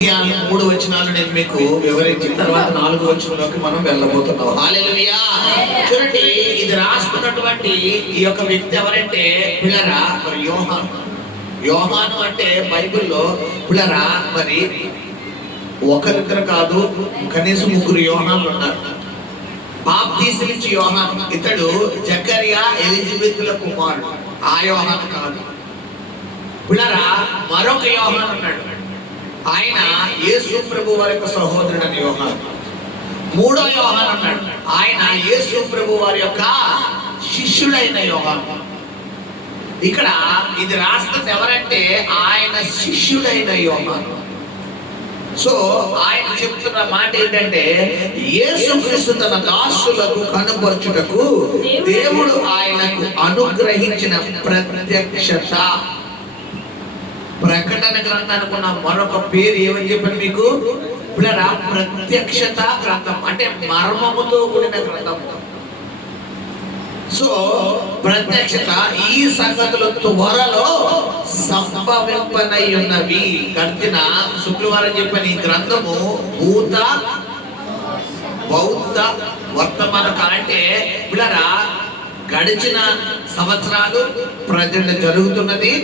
3 వచనాలు నేను మీకు వివరించిన తర్వాత 4 వచనంలోకి మనం వెళ్ళబోతున్నాం. హల్లెలూయా. చూడండి, ఇది రాసుకున్నటువంటి ఈ యొక్క వ్యక్తి ఎవరంటే పిల్లరా మరి యోహాను అంటే బైబిల్లో పిల్లరా మరి ఒకరిద్దరు కాదు, కనీసం 3 యోహానులు ఉన్నారు. బాప్తీసం ఇచ్చే యోహాను, ఇతడు జకరియా ఎలిజబెతుల కుమారుడు. ఆ యోహాను కాదు పిల్లరా, మరొక యోహాను ఉన్నాడు. ఆయన యేసు ప్రభు వారి యొక్క సహోదరుడని యోహాను. 3వ యోహాను అన్నాడు, ఆయన యేసు ప్రభు వారి యొక్క శిష్యుడైన యోహాను. ఇక్కడ ఇది రాస్తుంది ఎవరంటే ఆయన శిష్యుడైన యోహాను. సో ఆయన చెప్తున్న మాట ఏంటంటే యేసుక్రీస్తు తన దాసులకు కనుపరచుటకు దేవుడు ఆయనకు అనుగ్రహించిన ప్రత్యక్షత. ప్రకటన గ్రంథానికి ఉన్న మరొక పేరు ఏమని చెప్పాను మీకు? ప్రత్యక్షత గ్రంథం అంటే మర్మముతో కూడిన గ్రంథం. సో ప్రత్యక్షత ఈ సంగతులు త్వరలో సంభవింపనై ఉన్నవి. గడిచిన శుక్రవారం చెప్పిన ఈ గ్రంథము భూత బౌద్ధ వర్తమాన కాలం అంటే పిల్లరా గడిచిన సంవత్సరాలు, ప్రజెంట్ జరుగుతున్నది,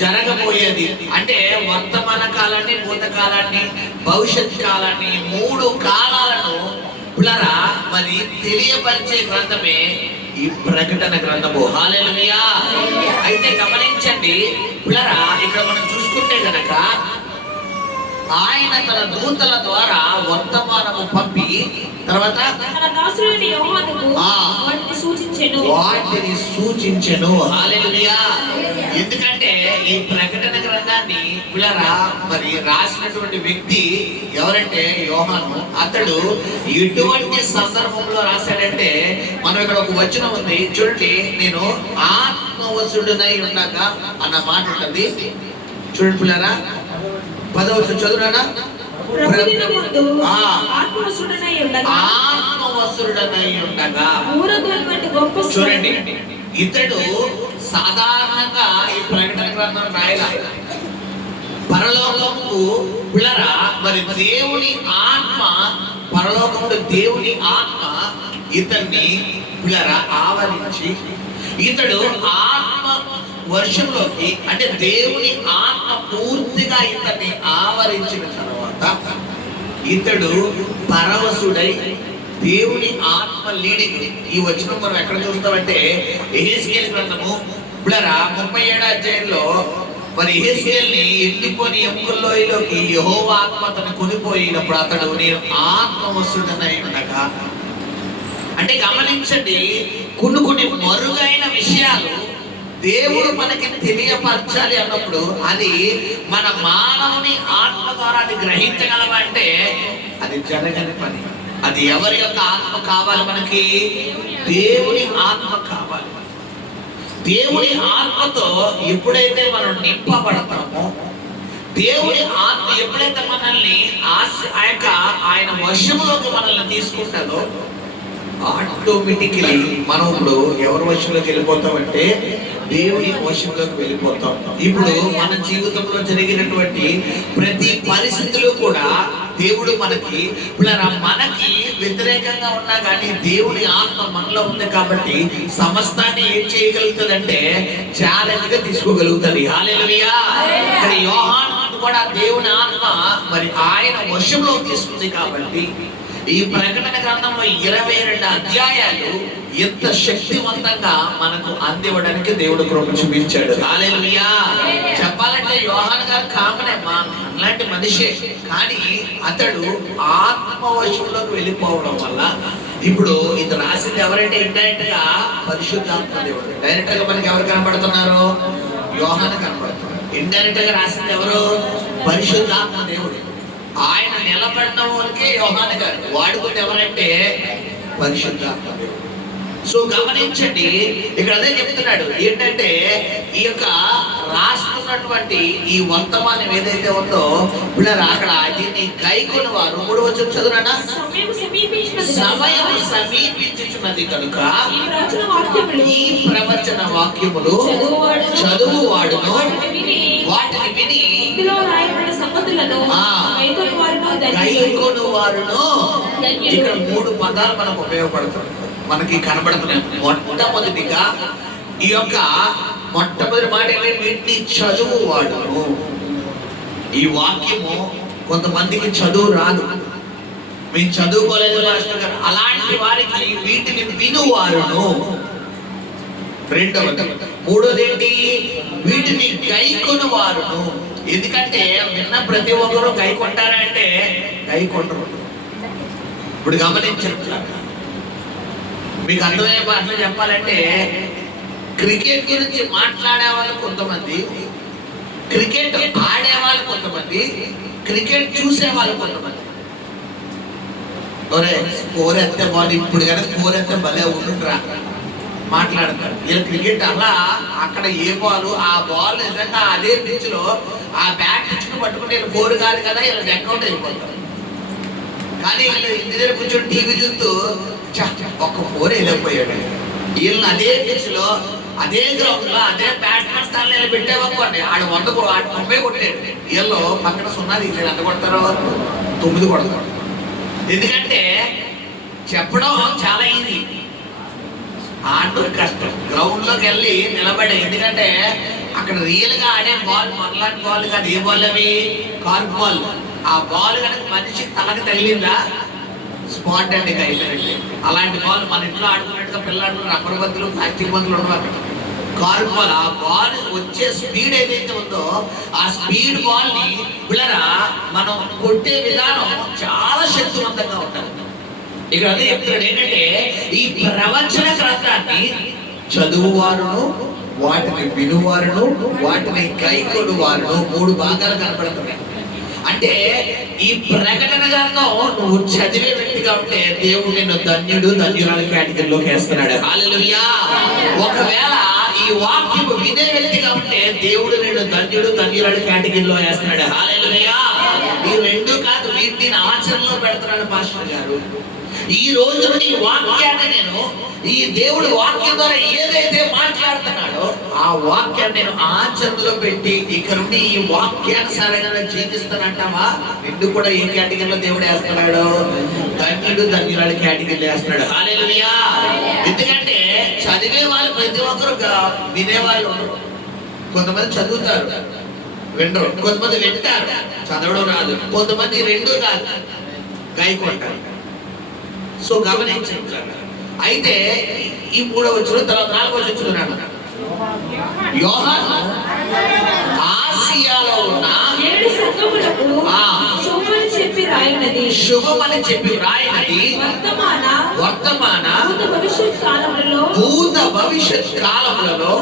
జరగబోయేది అంటే వర్తమాన కాలాన్ని, భూతకాలాన్ని, భవిష్యత్ కాలాన్ని, 3 కాలాలను పిల్లరా మరి తెలియపరిచే గ్రంథమే ఈ ప్రకటన గ్రంథము. హల్లెలూయా. అయితే గమనించండి పిల్లరా, ఇక్కడ మనం చూసుకుంటే గనక ఆయన తన దూతల ద్వారా వర్తమానము పంపి తర్వాత వాటిని సూచించెను. హల్లెలూయా. ఎందుకంటే ఈ ప్రకటన గ్రంథాన్ని పిల్లరా మరి రాసినటువంటి వ్యక్తి ఎవరంటే యోహాను. అతడు ఎటువంటి సందర్భంలో రాశాడంటే, మనం ఇక్కడ ఒక వచనం ఉంది చూడండి, నేను ఆత్మవశుడునై ఉండగా అన్న మాట ఉంటుంది చూడండి పిల్లరా. 10వ వచనం చదువునా? ఆత్మవశుడనై ఉండగా. చూడండి, ఇతడు సాధారణంగా ఈ ప్రకటన గ్రంథం రాయలా. పరలోకము పిల్లరా మరి దేవుని ఆత్మ, పరలోకములో దేవుని ఆత్మ ఇతన్ని పిల్లరా ఆవరించి, ఇతడు ఆత్మ వర్షంలోకి అంటే దేవుని ఆత్మ పూర్తిగా ఇతన్ని ఆవరించిన తర్వాత ఇతడు పరవశుడై దేవుని ఆత్మ లీడింగ్. ఈ వచనం మనం ఎక్కడ చూస్తామంటే యెహెజ్కేలు గ్రంథము పిల్లరా 37వ అధ్యాయంలో మరి యెహెజ్కేలుని ఎండిపోని ఎముకల్లోయలోకి యెహోవా ఆత్మ అతను కొనిపోయినప్పుడు అతడు నేను ఆత్మవశుడనై ఉండగా అంటే గమనించండి, కొన్ని మరుగైన విషయాలు దేవుడు మనకి తెలియపరచాలి అన్నప్పుడు అది మన మానవుని ఆత్మ ద్వారా అది గ్రహించగలమంటే అది జరగని పని. అది ఎవరి యొక్క ఆత్మ కావాలి మనకి? దేవుని ఆత్మ కావాలి. దేవుని ఆత్మతో ఎప్పుడైతే మనం నింపబడతామో, దేవుని ఆత్మ ఎప్పుడైతే మనల్ని ఆయన వశంలోకి మనల్ని తీసుకుంటాడో ఆటోమేటికలీ మనం ఇప్పుడు ఎవరి వశంలోకి వెళ్ళిపోతామంటే దేవుని వశంలోకి వెళ్ళిపోతాం. ఇప్పుడు మన జీవితంలో జరిగినటువంటి ప్రతి పరిస్థితిలో కూడా దేవుడు మనకి వ్యతిరేకంగా ఉన్నా కానీ దేవుని ఆత్మ మనలో ఉంది కాబట్టి సమస్తాన్ని ఏం చేయగలుగుతుందంటే ఛాలెంజ్ గా తీసుకోగలుగుతుంది. హల్లెలూయా. మరి యోహాను కూడా దేవుని ఆత్మ మరి ఆయన వశంలో తీసుకుంది కాబట్టి ఈ ప్రకటన గ్రంథంలో 22 అధ్యాయాలు ఎంత శక్తివంతంగా మనకు అందివ్వడానికి దేవుడు కృప చూపించాడు. హల్లెలూయా. చెప్పాలంటే యోహాను గారు కామనే అలాంటి మనిషే, కానీ అతడు ఆత్మవశంలోకి వెళ్ళిపోవడం వల్ల ఇప్పుడు ఇది రాసింది ఎవరంటే ఇండైరెక్ట్ గా పరిశుద్ధాత్మ దేవుడు. డైరెక్ట్ గా మనకి ఎవరు కనబడుతున్నారు? యోహాను కనబడుతున్నారు. ఇండైరెక్ట్ గా రాసింది ఎవరు? పరిశుద్ధాత్మ దేవుడు. ఆయన నిలబడిన వాళ్ళకే యోహాను గారు, వాడుకుంటే ఎవరంటే పరిశుద్ధాత్మ దేవుడు. సో గమనించండి, ఇక్కడ అదే చెప్తున్నాడు ఏంటంటే ఈ యొక్క రాస్తున్నటువంటి ఈ వర్తమానం ఏదైతే ఉందో పిల్లలు అక్కడ దీన్ని గైకొన్న వారు 3వ వచనం చదువునా? సమయం సమీపించుచున్నది కనుక ఈ ప్రవచన వాక్యములు చదువువాడును వాటిని విని కైకొను వారును. ఇక్కడ 3 పదాలు మనకు ఉపయోగపడుతుంది, మనకి కనబడుతున్నాయి. మొట్టమొదటిగా ఈ యొక్క మొట్టమొదటి మాట ఏంటంటే వీటిని చదువు వాడును. ఈ వాక్యము కొంతమందికి చదువు రాదు, మేము చదువుకోలేదు మాస్టర్ గారు, అలాంటి వారికి వీటిని వినువారును. రెండవది. మూడోది ఏంటి? వీటిని గైకొను వారును. ఎందుకంటే విన్న ప్రతి ఒక్కరూ గైకొంటారా అంటే గైకొంటారు. ఇప్పుడు గమనించారు, మీకు అర్థమయ్యే భాషలో చెప్పాలంటే క్రికెట్ గురించి మాట్లాడే వాళ్ళు కొంతమంది, క్రికెట్ ఆడే వాళ్ళు కొంతమంది, క్రికెట్ చూసే వాళ్ళు కొంతమంది. స్కోర్ ఎత్తే బాల్ ఇప్పుడు కానీ స్కోర్ ఎత్తే భలే ఉంటుండ్రా మాట్లాడతారు. ఇలా క్రికెట్ అలా అక్కడ ఏ బాల్ ఆ బాల్ నిజంగా అదే పిచ్ లో ఆ బ్యాట్ పిచ్చుకు పట్టుకుంటే వీళ్ళు 4 కాదు కదా, ఇలా అకౌంట్ అయిపోతారు. కానీ వీళ్ళు ఇంటి దగ్గర కూర్చొని టీవీ చూస్తూ ఒక్క 4 వెళ్ళిపోయాడు. వీళ్ళని అదే పిచ్ లో అదే గ్రౌండ్ లో అదే బ్యాట్స్మెన్ స్థానంలో ఇలా పెట్టేవనుకోండి, ఆడు 90 కొట్టాడు. వీళ్ళు పక్కన 0 తీసి ఎంత కొడతారు? 9 కొడతారు. ఎందుకంటే చెప్పడం చాలా ఈజీ, ఆడటం కష్టం. గ్రౌండ్ లోకి వెళ్ళి నిలబడి, ఎందుకంటే అక్కడ రియల్ గా ఆడే బాల్ మనలాంటి బాల్ కాదు. ఏ బాల్ అవి? Cork ball. ఆ బాల్ కనుక మనిషి తలకి తగిలిందా స్పాట్ అండి అయిపోయినట్టే. అలాంటి బాల్ మన ఇంట్లో ఆడుకున్నట్టుగా పిల్లలు రబ్బర్ బంతులు ప్లాస్టిక్ బంతులు ఉండవు అక్కడ. కార్క్ బాల్, ఆ బాల్ వచ్చే స్పీడ్ ఏదైతే ఉందో ఆ స్పీడ్ బాల్ ని పిల్లరా మనం కొట్టే విధానం చాలా శక్తివంతంగా ఉంటుంది. ఇక్కడ అదే చెప్తున్నాడు ఏంటంటే ఈ ప్రవచన గ్రంథాన్ని చదువువారును, వాటిని వినువారును, వాటిని గైకొను వారును 3 భాగాలు కనపడుతున్నాయి. అంటే ఈ ప్రకటన గ్రంథం నువ్వు చదివే వ్యక్తిగా ఉంటే దేవుడు నిన్ను ధన్యురాల కేటగిరీలోకి వేస్తున్నాడు. హల్లెలూయా. ఒకవేళ ఈ వాక్యం వినే వ్యక్తిగా ఉంటే దేవుడు నిన్ను ధన్యురాల కేటగిరీలో వేస్తున్నాడు. హల్లెలూయా. ఈ 2 కాదు, వీటిని ఆచరణలో పెడుతున్నాడు పాస్టర్ గారు. ఈ రోజు నుండి ఈ వాక్యాన్ని నేను, ఈ దేవుడు వాక్యం ద్వారా ఏదైతే మాట్లాడుతున్నాడో ఆ వాక్యాన్ని నేను ఆచరణలో పెట్టి ఇక నుండి ఈ వాక్యానుసారంగా జీవిస్తానంటావా? నిన్ను కూడా ఏ కేటగిరీలో దేవుడు వేస్తున్నాడు? ధన్యురాల కేటగిరీలో వేస్తున్నాడు. హల్లెలూయా. ఎందుకంటే చదివే వాళ్ళు ప్రతి ఒక్కరు వినేవాళ్ళు ఉండరు. కొంతమంది చదువుతారు వినరు, కొంతమంది వింటారు చదవడం రాదు, కొంతమంది 2 కాదు గైకొంటారు. సో గమనించండి. అయితే ఈ 3వ వచనం తర్వాత 4వ వచనం చూడండి. యోహాను ఆసియాలో ఉన్న 7 సంఘములకు శుభమని చెప్పి రాయినది వర్తమాన భూత భవిష్యత్ కాలములలో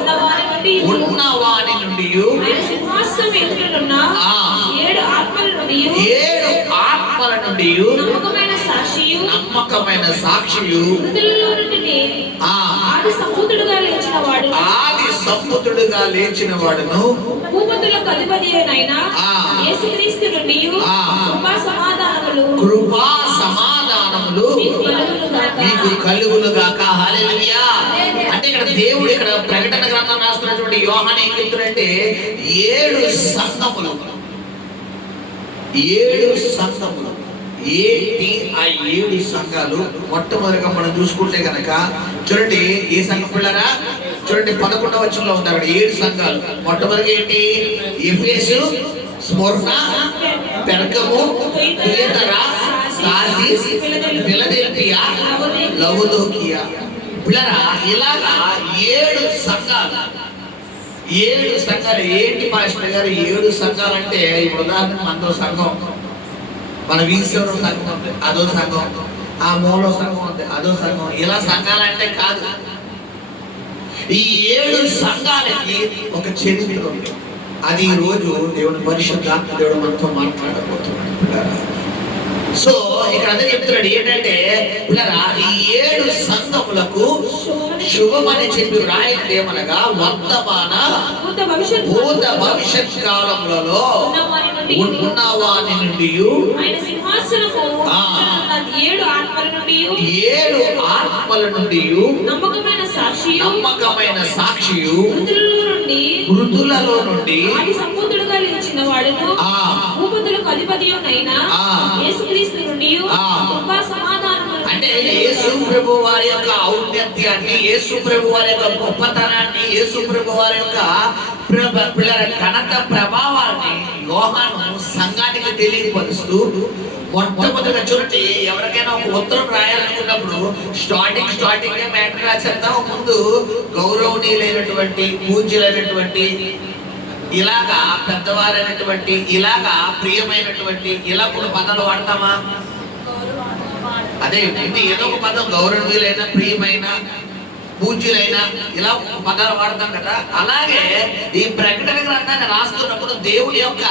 ఉన్న వాని నుండి 7 ఆత్మల నుండి నమ్మకమైన సాక్షియు ఆది సంపుతుడుగా లేచిన వాడును భూపతులకు అధిపతి అయిన యేసుక్రీస్తు నుండి కృపా సమాధానములు మీకు కలుగును గాక. హల్లెలూయా. అంటే ఇక్కడ దేవుడు ఇక్కడ ప్రకటన గ్రంథం రాస్తున్నటువంటి యోహాను ఏం చెప్తున్నాడంటే 7 సంఘములు. ఏంటి ఆ 7 సంఘాలు? మొట్టమొదటిగా మనం చూసుకుంటే కనుక చూడండి, ఏ సంఘం పిల్లరా? చూడండి 11వ వచనంలో ఉన్నారు 7 సంఘాలు. మొట్టమొదటి ఏంటి? ఎఫెసు, స్ముర్న, పెర్గము, థియతైరా, సార్దీస్, ఫిలదెల్ఫియా, లవోదికీయ. పిల్లరా ఇలాగా 7 సంఘాలు. 7 సంఘాలు ఏంటి పాస్టర్ గారు? 7 సంఘాలు అంటే ఇప్పుడు ఉదాహరణకు మనతో సంఘం, మన వీసీలో సంఘం ఉంది, అదో సంఘం, ఆ మూలో సంఘం ఉంది, అదో సంఘం. ఇలా సంఘాలు అంటే కాదు. ఈ 7 సంఘాలకి ఒక చరిత్ర ఉంది. అది ఈ రోజు దేవుని పరిశుద్ధాత్మ దేవుడు మనతో మాట్లాడబోతున్నాడు. సో ఇక్కడ అదే చెప్తున్నాడు ఏంటంటే పిల్లరా ఈ 7 సంఘములకు శుభమని చెప్పి రాయడం ఏమనగా వర్తమాన భూత భవిష్యత్ కాలములలో ఉన్న వాని నుండి 7 ఆత్మల నుండి నమ్మకమైన సాక్షియు మృతులలో నుండి వాడును ఆ. భూపతులకు అధిపతియునైన ఆ. యేసుక్రీస్తు నుండి ఆ. కృపా సమాధానములు అంటే యేసు ప్రభు వారి యొక్క ఔన్నత్యాన్ని, యేసు ప్రభు వారి యొక్క గొప్పతనాన్ని, యేసు ప్రభు వారి యొక్క పిల్లల ఘనత ప్రభావాన్ని యోహాను సంఘానికి తెలియపరుస్తూ మొట్టమొదటిగా చూడండి, ఎవరికైనా ఒక ఉత్తరం రాయాలనుకున్నప్పుడు స్టార్టింగ్ మ్యాటర్ రాసేద్దాం. ముందు గౌరవనీయులైనటువంటి, పూజ్యులైనటువంటి, ఇలాగా పెద్దవారైనటువంటి, ఇలాగా ప్రియమైనటువంటి, ఇలా కొన్ని పదాలు వాడతామా? అదే ముందు ఏదో ఒక పదం, గౌరవనీయులైన, ప్రియమైన, పూజ్యులైన, ఇలా పదాలు వాడతాం కదా. అలాగే ఈ ప్రకటన గ్రంథాన్ని రాస్తున్నప్పుడు దేవుడి యొక్క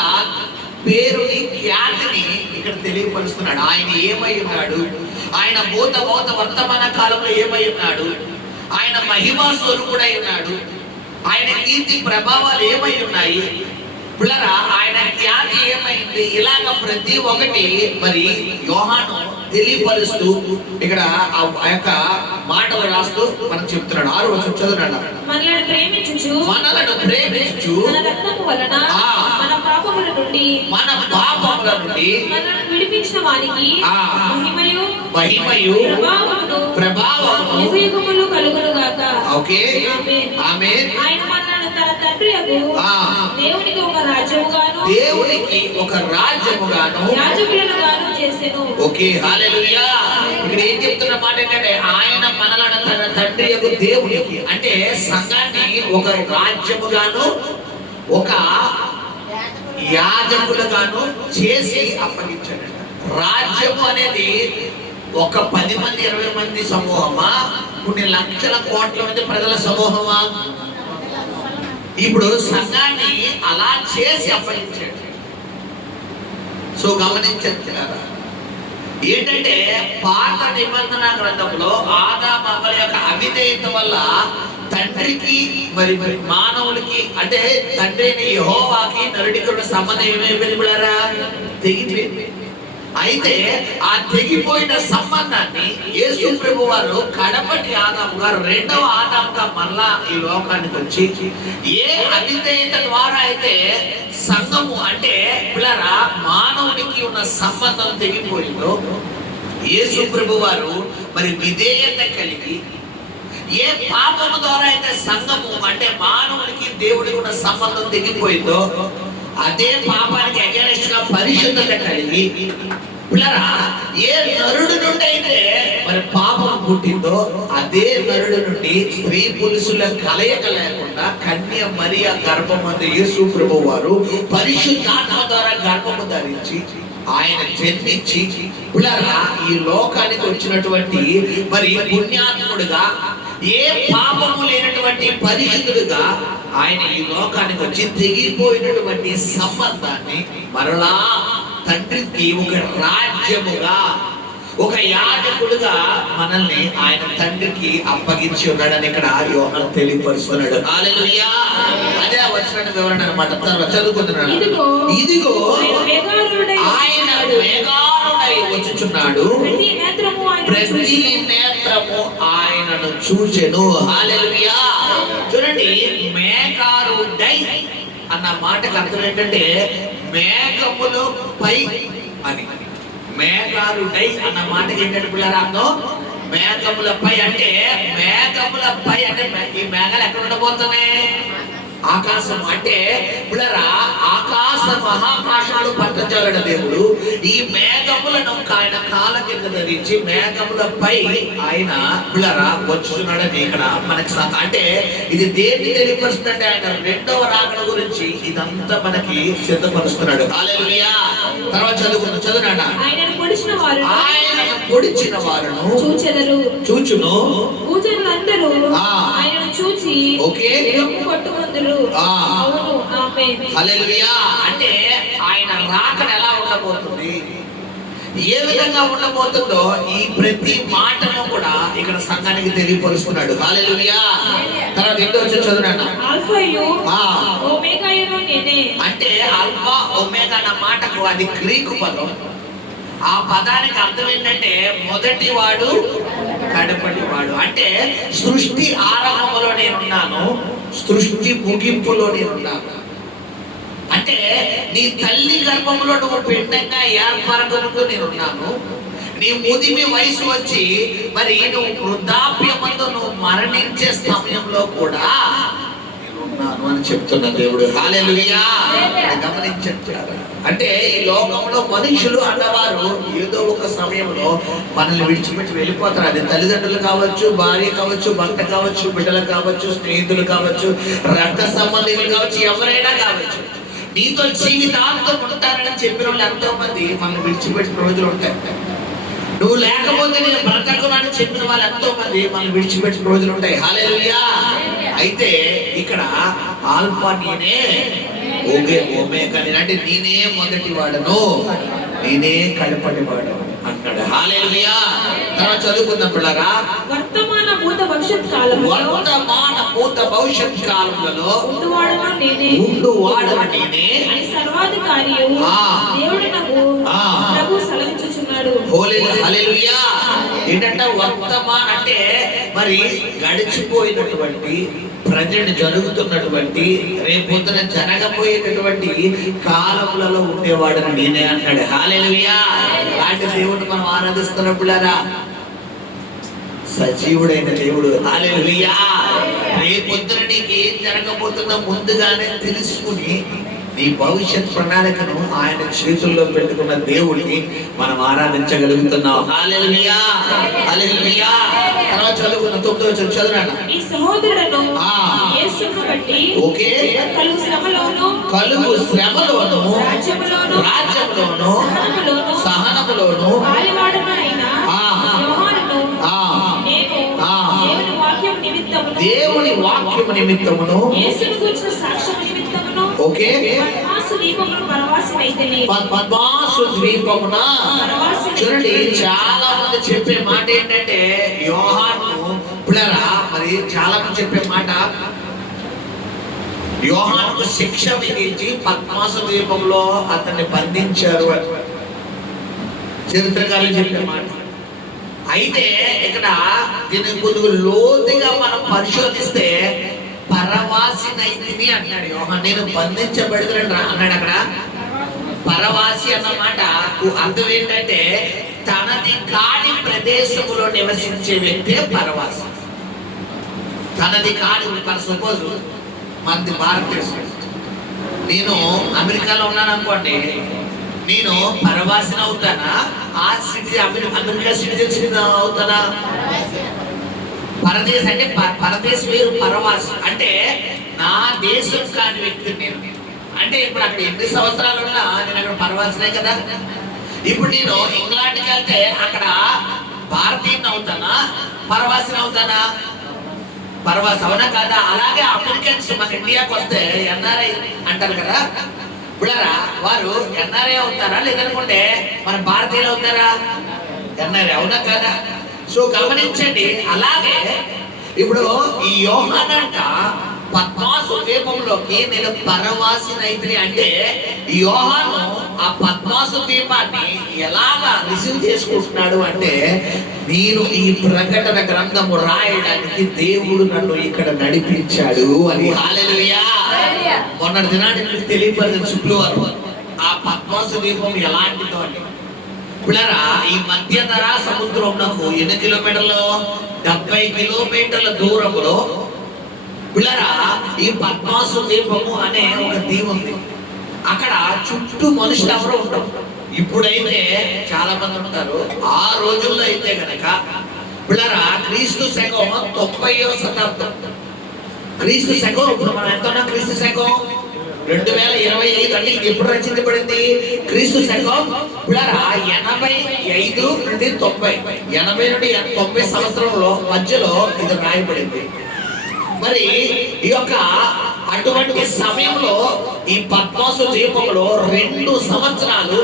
పేరుని, ఖ్యాతిని ఇక్కడ తెలియపరుస్తున్నాడు. ఆయన ఏమై ఉన్నాడు, ఆయన భూత వర్తమాన కాలంలో ఏమై ఉన్నాడు, ఆయన మహిమా స్వరూపుడై ఉన్నాడు, ఆయన కీర్తి ప్రభావాలు ఏమై ఉన్నాయి, పిల్లరా ఆయన ఖ్యాతి ఏమైంది, ఇలాగ ప్రతి ఒక్కటి మరి యోహాను తెలియపరుస్తూ ఇక్కడ ఆ యొక్క మాటలు రాస్తూ మనకు చెప్తున్నాడు. 6వ వచనం చదువుతున్నాడు. మనలను ప్రేమించుచు మన రక్తము వలన మన పాపముల నుండి మనల్ని విడిపించిన వారికి మహిమయు ప్రభావమును యుగయుగములు కలుగును గాక. ఓకే, ఆమేన్. ఆయన మనల్ని తన తండ్రియగు దేవునికి ఒక రాజ్యముగాను యాజకులనుగాను చేసెను. ఓకే, హల్లెలూయా. ఇక్కడ ఏం చెప్తున్న మాట ఏంటంటే, ఆయన మనలను తన తండ్రి యొక్క దేవునికి, అంటే సంఘాన్ని ఒక రాజ్యముగాను ఒక యాజకులుగాను చేసి అప్పగించాడు. రాజ్యము అనేది ఒక 10 మంది 20 మంది సమూహమా, కొన్ని లక్షల కోట్ల మంది ప్రజల సమూహమా? ఇప్పుడు సంఘాన్ని అలా చేసి అప్పగించాడు. సో గమనించారా ఏంటంటే, పాత నిబంధన గ్రంథంలో ఆదాము అవ్వల యొక్క అవిధేయత వల్ల తండ్రికి మరి మానవులకి, అంటే తండ్రి అయిన యెహోవాకి నరుడికి ఉన్న సంబంధం ఏమైపోయింది బిడ్డలారా? తెగిపోయింది. అయితే ఆ తెగిపోయిన సంబంధాన్ని యేసు ప్రభు వారు కడపటి ఆదాముగా, రెండవ ఆదాముగా మళ్ళా ఈ లోకానికి వచ్చి, ఏ అవిధేయత ద్వారా అయితే సంఘము, అంటే పిల్లరా మానవునికి ఉన్న సంబంధం తెగిపోయిందో, యేసు ప్రభు వారు మరి విధేయత కలిగి, ఏ పాపము ద్వారా అయితే సంఘము, అంటే మానవునికి దేవుడికి ఉన్న సంబంధం తెగిపోయిందో, అదే పాపానికి అగైనెస్ట్ గా పరిశుద్ధత కలిగి, పిల్లరా ఏ నరుడు నుండి అయితే మరి పాపం పుట్టిందో, అదే నరుడు నుండి స్త్రీ పురుషుల కలయిక లేకుండా కన్య మరియ గర్భమందు యేసు ప్రభు వారు పరిశుద్ధాత్మ ద్వారా గర్భము ధరించి ఆయన జన్మించి, పిల్లరా ఈ లోకానికి వచ్చినటువంటి మరి పుణ్యాత్ముడుగా, ఏ పాపము లేనటువంటి పరిశుద్ధుడుగా ఆయన ఈ లోకానికి వచ్చి తెగిపోయినటువంటి సంబంధాన్ని మరలా తండ్రికి ఒక రాజ్యముగా, ఒక యాజకుడుగా మనల్ని ఆయన తండ్రికి అప్పగించి ఉన్నాడని ఇక్కడ యోహాను తెలియపరుస్తున్నాడు. హల్లెలూయా. అదే వచ్చిన వివరణ అన్నమాట. చదువుకుంటున్నాడు. ఇదిగో ఆయన మేఘారుడై వచ్చుచున్నాడు, ప్రతి నేత్రము ఆయనను చూచెను. హల్లెలూయా. చూడండి, మేఘారుడై అన్న మాటకు అర్థం ఏంటంటే మేఘములు పై అని. మేఘారుడై అన్న మాటకి ఏంటంటే పిల్లరా అర్థం, మేఘములపై అంటే, మేఘములపై అంటే ఈ మేఘాలు ఎక్కడ ఉండబోతున్నాయి? ఆకాశం. అంటే పిల్లరా ఆకాశ మహాకాశాలు పట్టజాలడ దేవుడు ఈ మేఘములను ఆయన కాల కింద ధరించి మేఘములపై ఆయన పిల్లరా వచ్చున్నాడని ఇక్కడ మనకి అంటే ఇది దేన్ని తెలియపరుస్తుందంటే ఆయన రెండవ రాకడ గురించి ఇదంతా మనకి సిద్ధపరుస్తున్నాడు. హల్లెలూయా. తర్వాత చదువునాడ. ఆయనను పొడిచిన వారును చూచును పూజలందరూ ఆయనను చూచి ఓకే కొట్టుకొందురు. అవును, ఆమేన్. హల్లెలూయా. అంటే ఆయన రాకడ ఎలా ఉండబోతుంది, ఏ విధంగా ఉండబోతుందో ఈ ప్రతి మాటను కూడా ఇక్కడ సంఘానికి తెలియపరుస్తున్నాడు. హల్లెలూయా. తర్వాత ఏంటో వచ్చి చదువునా. ఆల్ఫాయు ఒమేగాయును నేనే. అంటే ఆల్ఫా ఒమేగా అన్న మాటకు అది గ్రీకు పదం. ఆ పదానికి అర్థం ఏంటంటే మొదటి వాడు కడపటి వాడు. అంటే సృష్టి ఆరంభంలో నేనున్నాను, సృష్టి ముగింపులో నేనున్నాను. అంటే నీ తల్లి గర్భంలో నువ్వు పిండంగా ఏర్పరకముందు నేనున్నాను. నీ ముదిమి వయసు వచ్చి మరి నువ్వు వృద్ధాప్యమందు నువ్వు మరణించే సమయంలో కూడా నేనున్నాను అని చెప్తున్న దేవుడు. హల్లెలూయా. గమనించండి. అంటే ఈ లోకంలో మనుషులు అన్నవారు ఏదో ఒక సమయంలో మనల్ని విడిచిపెట్టి వెళ్ళిపోతారు. అది తల్లిదండ్రులు కావచ్చు, భార్య కావచ్చు, భర్త కావచ్చు, బిడ్డలు కావచ్చు, స్నేహితులు కావచ్చు, రక్త సంబంధికులు కావచ్చు, ఎవరైనా కావచ్చు. నీతో జీవితాంతం ఉంటారని చెప్పిన వాళ్ళు ఎంతో మంది మనల్ని విడిచిపెట్టిన రోజులు ఉంటాయి. నువ్వు లేకపోతే నేను బ్రతకనని చెప్పిన వాళ్ళు ఎంతో మంది మనల్ని విడిచిపెట్టిన రోజులు ఉంటాయి. హల్లెలూయా. అయితే ఇక్కడ ఆల్ఫా నేనే, ఓమేగా నేను, అంటే నేనే మొదటి వాడను, నేనే కడపటి వాడను అంటాడు. హల్లెలూయా. తర్వాత చదువుకుందాం పిల్లరా. వర్తమాన భూత భవిష్యత్ కాలంలో ఉండువాడను నేనే అని సర్వాధికారియు దేవుడు నాకు ప్రభు సెలవిచ్చుచున్నాడు. హల్లెలూయా. ఏంటంటే వర్తమాన అంటే మరి గడిచిపోయినటువంటి, ప్రజెంట్ జరుగుతున్నటువంటి, రేపొద్దున జరగబోయేటటువంటి కాలములలో ఉండేవాడని నేనే అంటాడు. హల్లెలూయా. అలాంటి దేవుడిని మనం ఆరాధిస్తున్నప్పుడారా సజీవుడైన దేవుడు. హల్లెలూయా. రేపొద్దున నీకు ఏం జరగబోతుందో ముందుగానే తెలుసుకుని నీ భవిష్యత్ ప్రణాళికను ఆయన చేతుల్లో పెట్టుకున్న దేవుడిని మనం ఆరాధించగలుగుతున్నాం. హల్లెలూయా. హల్లెలూయా. తర్వాత చదువుకున్న 9వ వచనం చదువురా. ఈ సహోదరులను యేసును బట్టి ఓకే కలుగు శ్రమలోను రాజ్యములోను సహనములోను పాలివాడనైన యోహానును దేవుని వాక్యము నిమిత్తమును యేసును గురించిన సాక్ష్యము నిమిత్తమును ఓకే పద్మాసు ద్వీపమున చూడండి. చాలా మంది చెప్పే మాట ఏంటంటే యోహాను పిల్లరా, మరి చాలా మంది చెప్పే మాట యోహానుకు శిక్ష విధించి పద్మాసు ద్వీపంలో అతన్ని బంధించారు అని చరిత్రకారులు చెప్పే మాట. అయితే ఇక్కడ దీని కొద్దిగా లోతుగా మనం పరిశోధిస్తే పరవాసి నైతిని అన్నాడు యోహాను. నేను బంధించబడుతున్నాను అన్నాడు. అక్కడ పరవాసి అన్నమాట అర్థం ఏంటంటే తనది కాని ప్రదేశంలో నివసించే వ్యక్తే పరవాసి. తనది కాని, సపోజ్ మనది భారతదేశం, నేను అమెరికాలో ఉన్నాను అనుకోండి, నేను పరవాసిని అవుతానా? ఆ సిటిజన్ అమెరికా సిటిజన్ అవుతానా? పరదేశం అంటే పరదేశం వేరు, పరవాసి అంటే నా దేశం కాని వ్యక్తి నేను. అంటే ఇప్పుడు అక్కడ ఎన్ని సంవత్సరాలు ఉన్నా నేను అక్కడ పరవాసినే కదా. ఇప్పుడు నేను ఇంగ్లాండ్కి వెళ్తే అక్కడ భారతీయుని అవుతానా, పరవాసిని అవుతానా? పరవాసి అవునా కదా. అలాగే అమెరికన్స్ మన ఇండియాకి వస్తే ఎన్ఆర్ఐ అంటారు కదా. ఇప్పుడరా వారు ఎన్ఆర్ఐ అవుతారా, లేదనుకుంటే మన భారతీయులు అవుతారా? ఎన్ఆర్ఐ అవునా కదా. సో గమనించండి. అలాగే ఇప్పుడు ఈ యోహానంట పద్మాసు ద్వీపంలోకి నేను పరవాసినైతిని అంటే ఈ యోహాను ఆ పద్మాసు ద్వీపాన్ని ఎలాగా రిసీవ్ చేసుకుంటున్నాడు అంటే, నేను ఈ ప్రకటన గ్రంథము రాయడానికి దేవుడు నన్ను ఇక్కడ నడిపించాడు అని. హల్లెలూయా. మొన్నటి దినాన్ని మీకు తెలియపరిచిన శుక్రవారం ఆ పద్మాసు ద్వీపం ఎలాంటిదో అని. పిల్లరా, ఈ మధ్యధరా సముద్రంలో ఎన్ని కిలోమీటర్లు? 70 కిలోమీటర్ల దూరంలో పిల్లరా ఈ పద్మాసు ద్వీపము అనే ఒక దీవి ఉంది. అక్కడ చుట్టూ మనుషులు ఎవరు ఉంటారు. ఇప్పుడైతే చాలా మంది ఉంటారు. ఆ రోజుల్లో అయితే గనక పిల్లరా క్రీస్తు శకం 90వ శతాబ్దం. క్రీస్తు శకం ఇప్పుడు మనం ఎంత ఉన్నాం? క్రీస్తు శకం 2025 అంటే ఇది ఎప్పుడు రచించబడింది? క్రీస్తు శకం పిల్లరా 85 నుండి 90, 80 నుండి 90 సంవత్సరంలో మధ్యలో ఇది రాయబడింది. మరి ఈ యొక్క అటువంటి సమయంలో ఈ పద్మాసు ద్వీపంలో 2 సంవత్సరాలు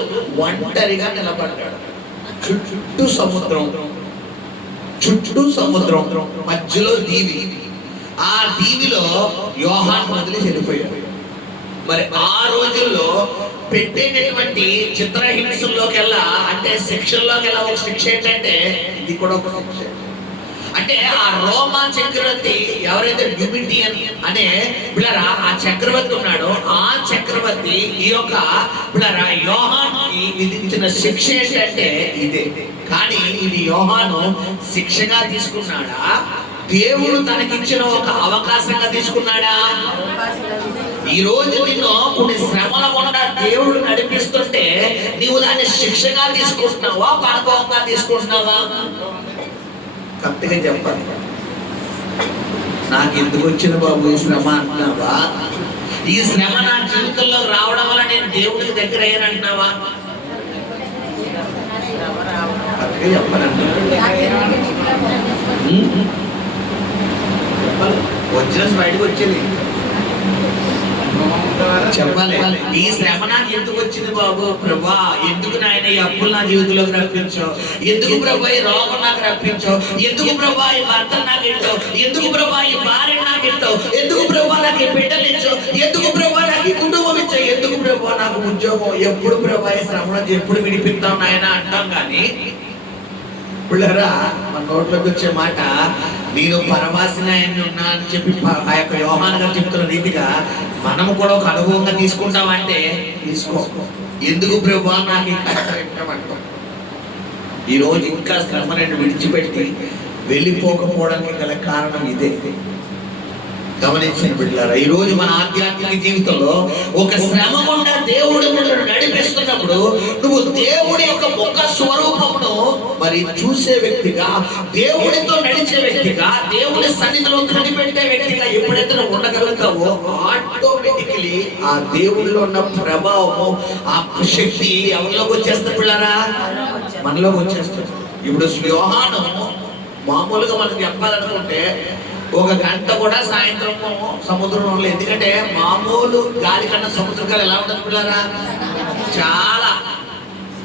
ఒంటరిగా నిలబడ్డాడు. చుట్టూ సముద్రం మధ్యలో దీవి. ఆ దీవిలో యోహాను వదిలి చనిపోయాడు. మరి ఆ రోజుల్లో పెట్టేటటువంటి చిత్రహింసల్లోకెల్లా అంటే శిక్షల్లోకెల్లా ఒక శిక్ష ఏంటంటే ఇది కూడా ఒక శిక్ష. అంటే ఆ రోమా చక్రవర్తి ఎవరైతే డ్యూమిటియన్ అనే పిల్లరా ఆ చక్రవర్తి ఉన్నాడో ఆ చక్రవర్తి ఈ యొక్క పిల్లరా యోహానుకి విధించిన శిక్ష ఏంటంటే ఇదే. కానీ ఇది యోహాను శిక్షగా తీసుకున్నాడా, దేవుడు తనకిచ్చిన ఒక అవకాశంగా తీసుకున్నాడా? ఈ రోజు నిన్ను కొన్ని శ్రమల గుండా దేవుడు నడిపిస్తుంటే నీవు దాన్ని శిక్షగా తీసుకుంటున్నావా, అనుభవంగా తీసుకుంటున్నావా? కరెక్ట్గా చెప్పాలి. నాకు ఎందుకు వచ్చిన బాబు ఈ శ్రమ అంటున్నావా? ఈ శ్రమ నా జీవితంలో రావడం వల్ల నేను దేవుడికి దగ్గర అయ్యానంటున్నావా? కరెక్ట్గా చెప్పాలంటే వచ్చిన బయటకు వచ్చేది చెప్పాలి. ఈ శ్రమ నాకు ఎందుకు వచ్చింది బాబు? ప్రభా ఎందుకు నాయన ఈ అప్పులు నా జీవితంలోకి రప్పించావు? ఎందుకు ప్రభా ఈ రోగం నాకు రప్పించావు? ఎందుకు ప్రభా ఈ భర్త నాకు ఇచ్చావు? ఎందుకు ప్రభా ఈ భార్య నాకు ఇచ్చావు? ఎందుకు ప్రభా నాకు ఈ బిడ్డలు ఇచ్చావు? ఎందుకు ప్రభా నాకు ఈ కుటుంబం ఇచ్చావు? ఎందుకు ప్రభా నాకు ఉద్యోగం? ఎప్పుడు ప్రభా ఈ శ్రమ నుంచి ఎప్పుడు విడిపిస్తాం నాయన అంటాం. కానీ పిల్లరా మన నోట్లోకి వచ్చే మాట నేను పరమాసిన ఉన్నా అని చెప్పి ఆ యొక్క యోహాను గారు చెప్తున్న రీతిగా మనము కూడా ఒక అనుభవంగా తీసుకుంటామంటే తీసుకో. ఎందుకు ప్రభువా నాకు ఈ కష్టం ఇష్టమంటాం? ఈరోజు ఇంకా శ్రమ నేను విడిచిపెట్టి వెళ్ళిపోకపోవడానికి గల కారణం ఇదే. గమనించిన బిడ్డలారా, ఈ రోజు మన ఆధ్యాత్మిక జీవితంలో ఒక శ్రమ గుండా దేవుడు నడిపిస్తున్నప్పుడు నువ్వు దేవుడి యొక్క ముఖ స్వరూపమును మరి చూసే వ్యక్తిగా, దేవుడితో నడిచే వ్యక్తిగా, దేవుడి సన్నిధిలో కనిపెట్టే వ్యక్తిగా ఎప్పుడైతే నువ్వు ఉండగలుగుతావో ఆటోమేటికలీ ఆ దేవుడిలో ఉన్న ప్రభావము, ఆ శక్తి ఎవరిలోకి వచ్చేస్తుంది పిల్లరా? మనలోకి వచ్చేస్తుంది. ఇప్పుడు యోహాను మామూలుగా మనకు చెప్పాలనుకుంటే ఒక గంట కూడా సాయంత్రం సముద్రంలో, ఎందుకంటే మామూలు గాలి కన్నా సముద్ర గాలి ఎలా ఉంటుంది పిల్లరా? చాలా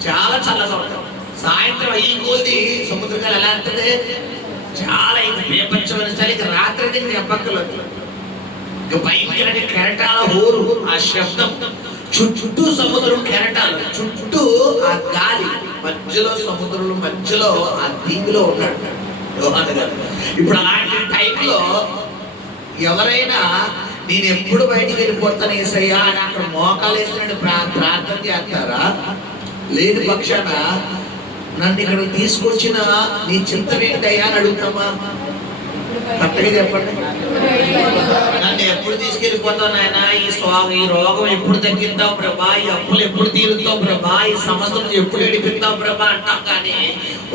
చాలా చల్లగా ఉంటుంది. సాయంత్రం అయ్యి కొద్ది సముద్ర గాలి ఎలా ఉంటుంది? చాలా బీభత్సమైన చలి. ఇక రాత్రి అయితే చెప్పక్కర్లేదు. ఇక భయంకరమైన కెరటాల హోరు, ఆ శబ్దం, చుట్టూ సముద్రం కెరటాలు, చుట్టూ ఆ గాలి, మధ్యలో సముద్రంలో మధ్యలో ఆ దీవిలో ఉన్నాడు యోహాను గారు. ఇప్పుడు అలాంటి టైంలో ఎవరైనా నేను ఎప్పుడు బయటికి వెళ్ళిపోతాను యేసయ్యా అని అక్కడ మోకాలు వేసినట్టు ప్రార్థన చేస్తారా? లేని పక్షాన నన్ను ఇక్కడ తీసుకొచ్చిన నీ చింతన ఏంటయ్యా అని అడుగుతామా? కరెక్ట్గా చెప్పండి. నన్ను ఎప్పుడు తీసుకెళ్ళిపోతావు నాయన? ఈ రోగం ఎప్పుడు తగ్గిస్తావు ప్రభా? ఈ అప్పులు ఎప్పుడు తీరుతావు ప్రభా? ఈ సమస్యలు ఎప్పుడు ఎడిపిస్తావు ప్రభా అంటాం. కానీ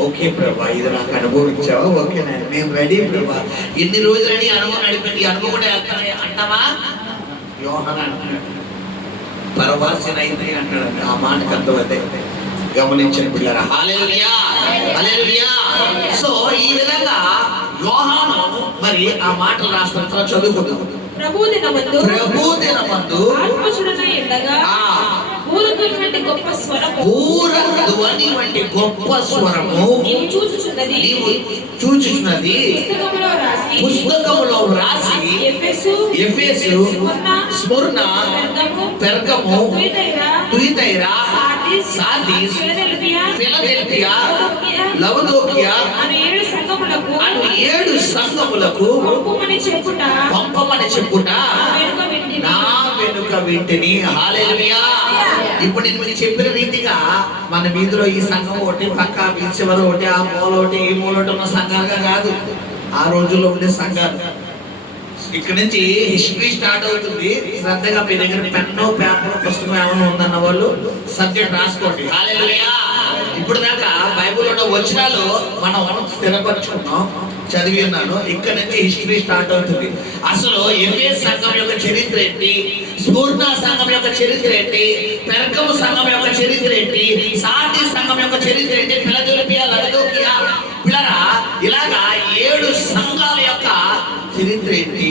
ఓకే ప్రభా, ఇది నాకు అనుభవించావు, ఓకే నాయన మేము రెడీ ప్రభా. ఎన్ని రోజులని అనుభవం నడిపండి, ఈ అనుభవం కూడా వెళ్తానే అంటావా? యోహాను అంటున్నాడు, పరవాసిన అయితే అంటాడు. ఆ మాటకు అర్థం అదే. గమనించిన పిల్లరా, హల్లెలూయా హల్లెలూయా. సో ఈ విధంగా యోహాను మరి ఆ మాటలు రాస్తున్న చదువుకుందాం. ప్రభు దినమందు ఊరధ్వని వంటి గొప్ప స్వరము నీవు చూచుచున్నది పుస్తకములో రాసి Ephesus, Smyrna, Pergamum, Thyatira, Sardis, Philadelphia, Laodicea అను 7 సంఘములకు పంపమని చెప్పుట నా వెనుక వింటిని. హల్లెలూయా. ఇప్పుడు నేను మీకు చెప్పిన రీతిగా మన వీధిలో ఈ సంఘం ఒకటి, పక్క బీచ్ చివర ఒకటి, ఆ మూల ఒకటి, ఈ మూల ఒకటి ఉన్న సంఘాలుగా కాదు. ఆ రోజుల్లో ఉండే సంఘాలు. ఇక్కడ నుంచి హిస్టరీ స్టార్ట్ అవుతుంది. శ్రద్ధగా మీ దగ్గర పెన్ను, పేపర్, పుస్తకం ఏమైనా ఉందన్న వాళ్ళు సబ్జెక్ట్ రాసుకోండి. హల్లెలూయా. ఇప్పుడు దాకా బైబిల్ ఉన్న వచనాలు మనం స్థిరపరచుకున్నాం, చదివి ఉన్నాను. ఇక్కడ నుంచి హిస్టరీ స్టార్ట్ అవుతుంది. అసలు ఎఫెసు సంఘం యొక్క చరిత్ర ఏంటి, స్ముర్న సంఘం యొక్క చరిత్ర ఏంటి, పెర్గము సంఘం యొక్క చరిత్ర ఏంటి, సార్దీస్ సంఘం యొక్క చరిత్ర ఏంటి, ఫిలదెల్ఫియా, లవదోకియా, పిల్లరా ఇలాగా 7 సంఘాల యొక్క చరిత్ర ఏంటి,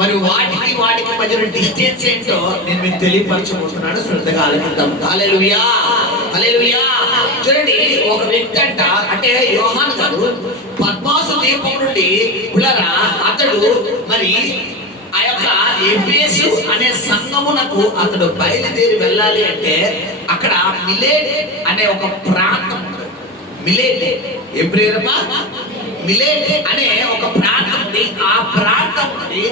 మరి వాటికి మధ్య డిస్టెన్స్ ఏంటో నేను మీకు తెలియపరచబోతున్నాను. శ్రద్ధగా ఆలకిద్దాం. హల్లెలూయా హల్లెలూయా. చూడండి, ఒక వ్యక్తి అంటే యోహాను గారు పద్మాసు దీపం నుండి పిల్లరా అతడు మరి ఆ యొక్క ఎఫెసు అనే సంఘమునకు అతడు బయలుదేరి వెళ్ళాలి అంటే అక్కడ మిలేట్ అనే ఒక ప్రాంతం. మిలేట్ ఎబ్రేరమా మిలేట్ అనే ఒక ప్రాంతం ఉంది. ఆ ప్రాంతం నుండి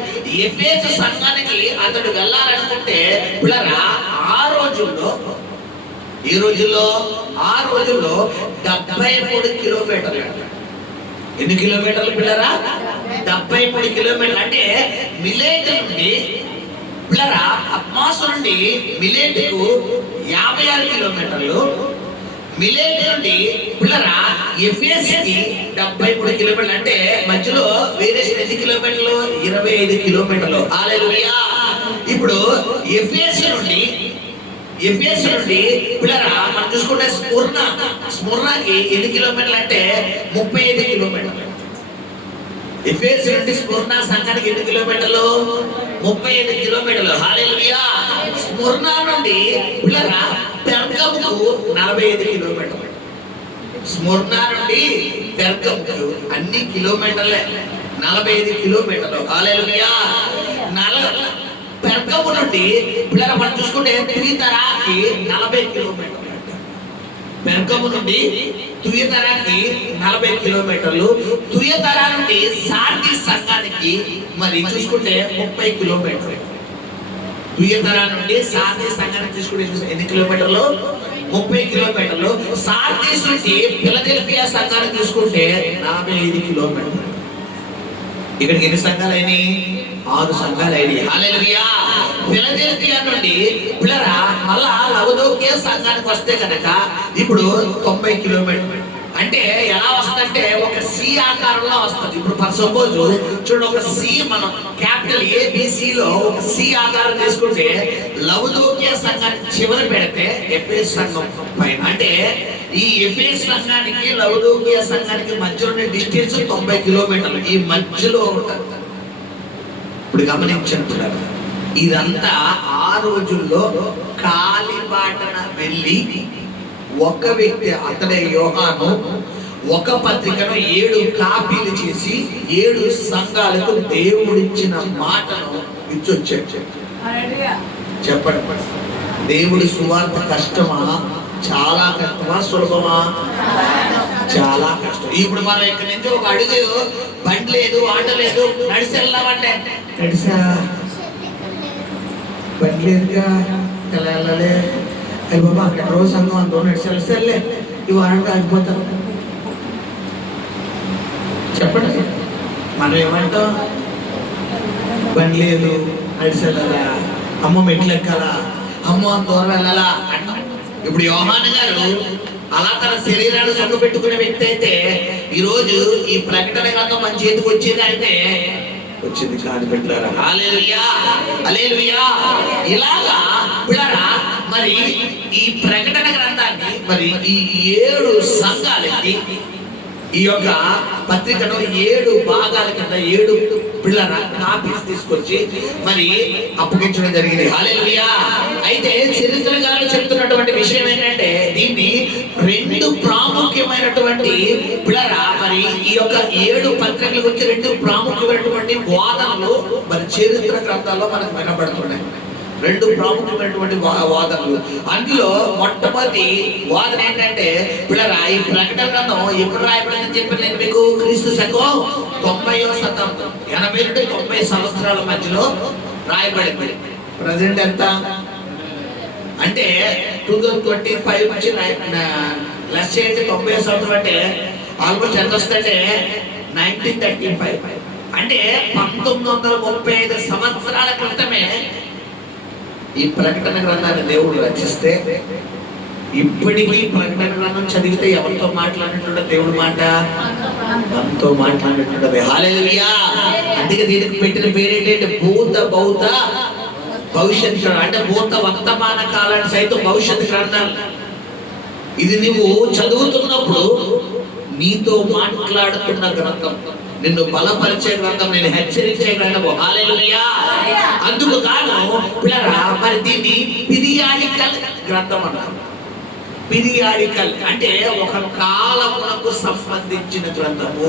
ఎఫెసు సంఘానికి అతడు వెళ్ళాలనుకుంటే పిల్లరా ఆ రోజుల్లో 73 కిలోమీటర్లు. ఎన్ని కిలోమీటర్లు పిల్లరా? 73 కిలోమీటర్లు. అంటే మిలేట్ నుండి పిల్లరా పద్మాసు నుండి మిలేట్కు 56 కిలోమీటర్లు. మిలేట్ నుండి పిల్లరా ఎఫెసుకి 73 కిలోమీటర్లు. అంటే మధ్యలో వేరియేషన్ ఎన్ని కిలోమీటర్లు? 25 కిలోమీటర్లు. హల్లెలూయా. ఇప్పుడు ఎఫెసు నుండి పిల్లరా మనం చూసుకుంటే స్ముర్నాకి ఎన్ని కిలోమీటర్లు అంటే 35 కిలోమీటర్లు. ఎఫెసు నుండి స్ముర్నా సంఘానికి ఎన్ని కిలోమీటర్లు? 35 కిలోమీటర్లు. హల్లెలూయా. స్ముర్నా నుండి పిల్లరా పెర్గముకు 45 కిలోమీటర్లు. స్ముర్నా నుండి పెర్గముకు అన్ని కిలోమీటర్లే 45 కిలోమీటర్లు. హల్లెలూయా. పెర్గము నుండి పిల్లలు మనం చూసుకుంటే తుయతరాకి 40 కిలోమీటర్లు. పెర్గము నుండి తుయతరాకి 40 కిలోమీటర్లు. తుయతరా నుండి సార్ది సంఘానికి మరి చూసుకుంటే 30 కిలోమీటర్లు. తుయతరా నుండి సార్ది సంఘానికి తీసుకుంటే ఎన్ని కిలోమీటర్లు? 30 కిలోమీటర్లు. సార్దీస్ నుండి ఫిలదెల్ఫియా సంఘానికి తీసుకుంటే 45 కిలోమీటర్లు. ఇక్కడికి ఎన్ని సంఘాలు అయినాయి? 6 సంఘాలు అయినాయి. హల్లెలూయా. ఫిలదెల్ఫియా నుండి పిల్లరా మళ్ళా లవదోకియా సంఘానికి వస్తే కనుక ఇప్పుడు 90 కిలోమీటర్లు. అంటే ఎలా వస్తుందంటే ఒక సి ఆకారంలో వస్తుంది. ఇప్పుడు ఫర్ సపోజ్ చూడండి, ఒక సి మనం క్యాపిటల్ ఏబిసిలో ఒక సి ఆకారం తీసుకుంటే లవదోకియా సంఘానికి చివరి పెడితే ఎఫెసు సంఘం పైన. అంటే ఈ ఎఫెసు సంఘానికి లవదోకియా సంఘానికి మధ్యలో డిస్టెన్స్ 90 కిలోమీటర్లు. ఈ మధ్యలో ఉంటుంది. ఇప్పుడు గమనించుంటున్నారు, ఇదంతా ఆ రోజుల్లో కాలిబాటన వెళ్ళి ఒక వ్యక్తి అతడే యోహాను ఒక పత్రికను 7 కాపీలు చేసి 7 సంఘాలకు దేవుడిచ్చిన మాటను ఇచ్చొచ్చాడు. చెప్పండి, దేవుడి సువార్త కష్టమా? చాలా కష్టమా? సులభమా? చాలా కష్టం. ఇప్పుడు మనం ఇక్కడి నుంచి ఒక అడుగు బండి లేదు, ఆటో లేదు, నడిచి వెళ్దామంటే నడిసా బండి లేదుగా ఎలా వెళ్ళాలి? అయ్యి బాబా అక్కడ రోజు సంఘం అంతా నడిచి వెళ్తే ఈ వారానికి ఆగిపోతారు. చెప్పండి, మనం ఏమంటాం? బండి లేదు, నడిచి వెళ్ళాలా? అమ్మ మెట్లు ఎక్కాలా? అమ్మ అంత దూరం వెళ్ళాలా అంటాం. ఇప్పుడు యోహాను గారు అలా తన శరీరాన్ని సొంత పెట్టుకునే వ్యక్తి అయితే ఈరోజు ఈ ప్రకటన గ్రంథం మన చేతికి వచ్చేది అయితే వచ్చింది కాదు పెట్టారా? హల్లెలూయా, హల్లెలూయా. ఇలాగా పిల్లరా మరి ఈ ప్రకటన గ్రంథాన్ని మరి ఈ 7 సంఘాలకి ఈ యొక్క పత్రికను 7 భాగాల కింద 7 పిల్లల కాపీస్ తీసుకొచ్చి మరి అప్పగించడం జరిగింది. హల్లెలూయా. అయితే చరిత్రకారులు చెప్తున్నటువంటి విషయం ఏంటంటే దీన్ని 2 ప్రాముఖ్యమైనటువంటి పిల్లల మరి ఈ యొక్క 7 పత్రికల గురించి 2 ప్రాముఖ్యమైనటువంటి వాదనలు మరి చరిత్ర గ్రంథాల్లో మనకు వినబడుతున్నాయి. 2 ప్రాముఖ్యమైనటువంటి వాదనలు. అందులో మొట్టమొదటి వాదన ఏంటంటే పిల్లరా ఈ ప్రకటన గ్రంథం ఎప్పుడు రాయబడిందని చెప్పి నేను మీకు క్రీస్తు శకం 90వ శతాబ్దం 80 నుండి 90 సంవత్సరాల మధ్యలో రాయబడింది. ప్రజెంట్ ఎంత అంటే 2025 నుంచి లెస్ చేసి 90 సంవత్సరం అంటే ఆల్మోస్ట్ ఎంత వస్తుందంటే 1935. అంటే 1935 సంవత్సరాల క్రితమే ఈ ప్రకటన గ్రంథాన్ని దేవుడు రచిస్తే ఇప్పటికీ ప్రకటన గ్రంథం చదివితే ఎవరితో మాట్లాడినట్టు దేవుడు మాట మనతో మాట్లాడినట్టు. హల్లెలూయా. అందుకే దీనికి పెట్టిన పేరేంటంటే భూత భౌత భవిష్యత్. అంటే భూత వర్తమాన కాలాన్ని సైతం భవిష్యత్ గ్రంథాలు. ఇది నువ్వు చదువుతున్నప్పుడు నీతో మాట్లాడుతున్న గ్రంథం, నిన్ను బలపరిచే గ్రంథం, నేను హెచ్చరించే గ్రంథం. హల్లెలూయా. అందుకు కాను పిల్లరా మరి దీన్ని పిరియాడికల్ గ్రంథం అన్నారు. పిరియాడికల్ అంటే ఒక కాలమునకు సంబంధించిన గ్రంథము.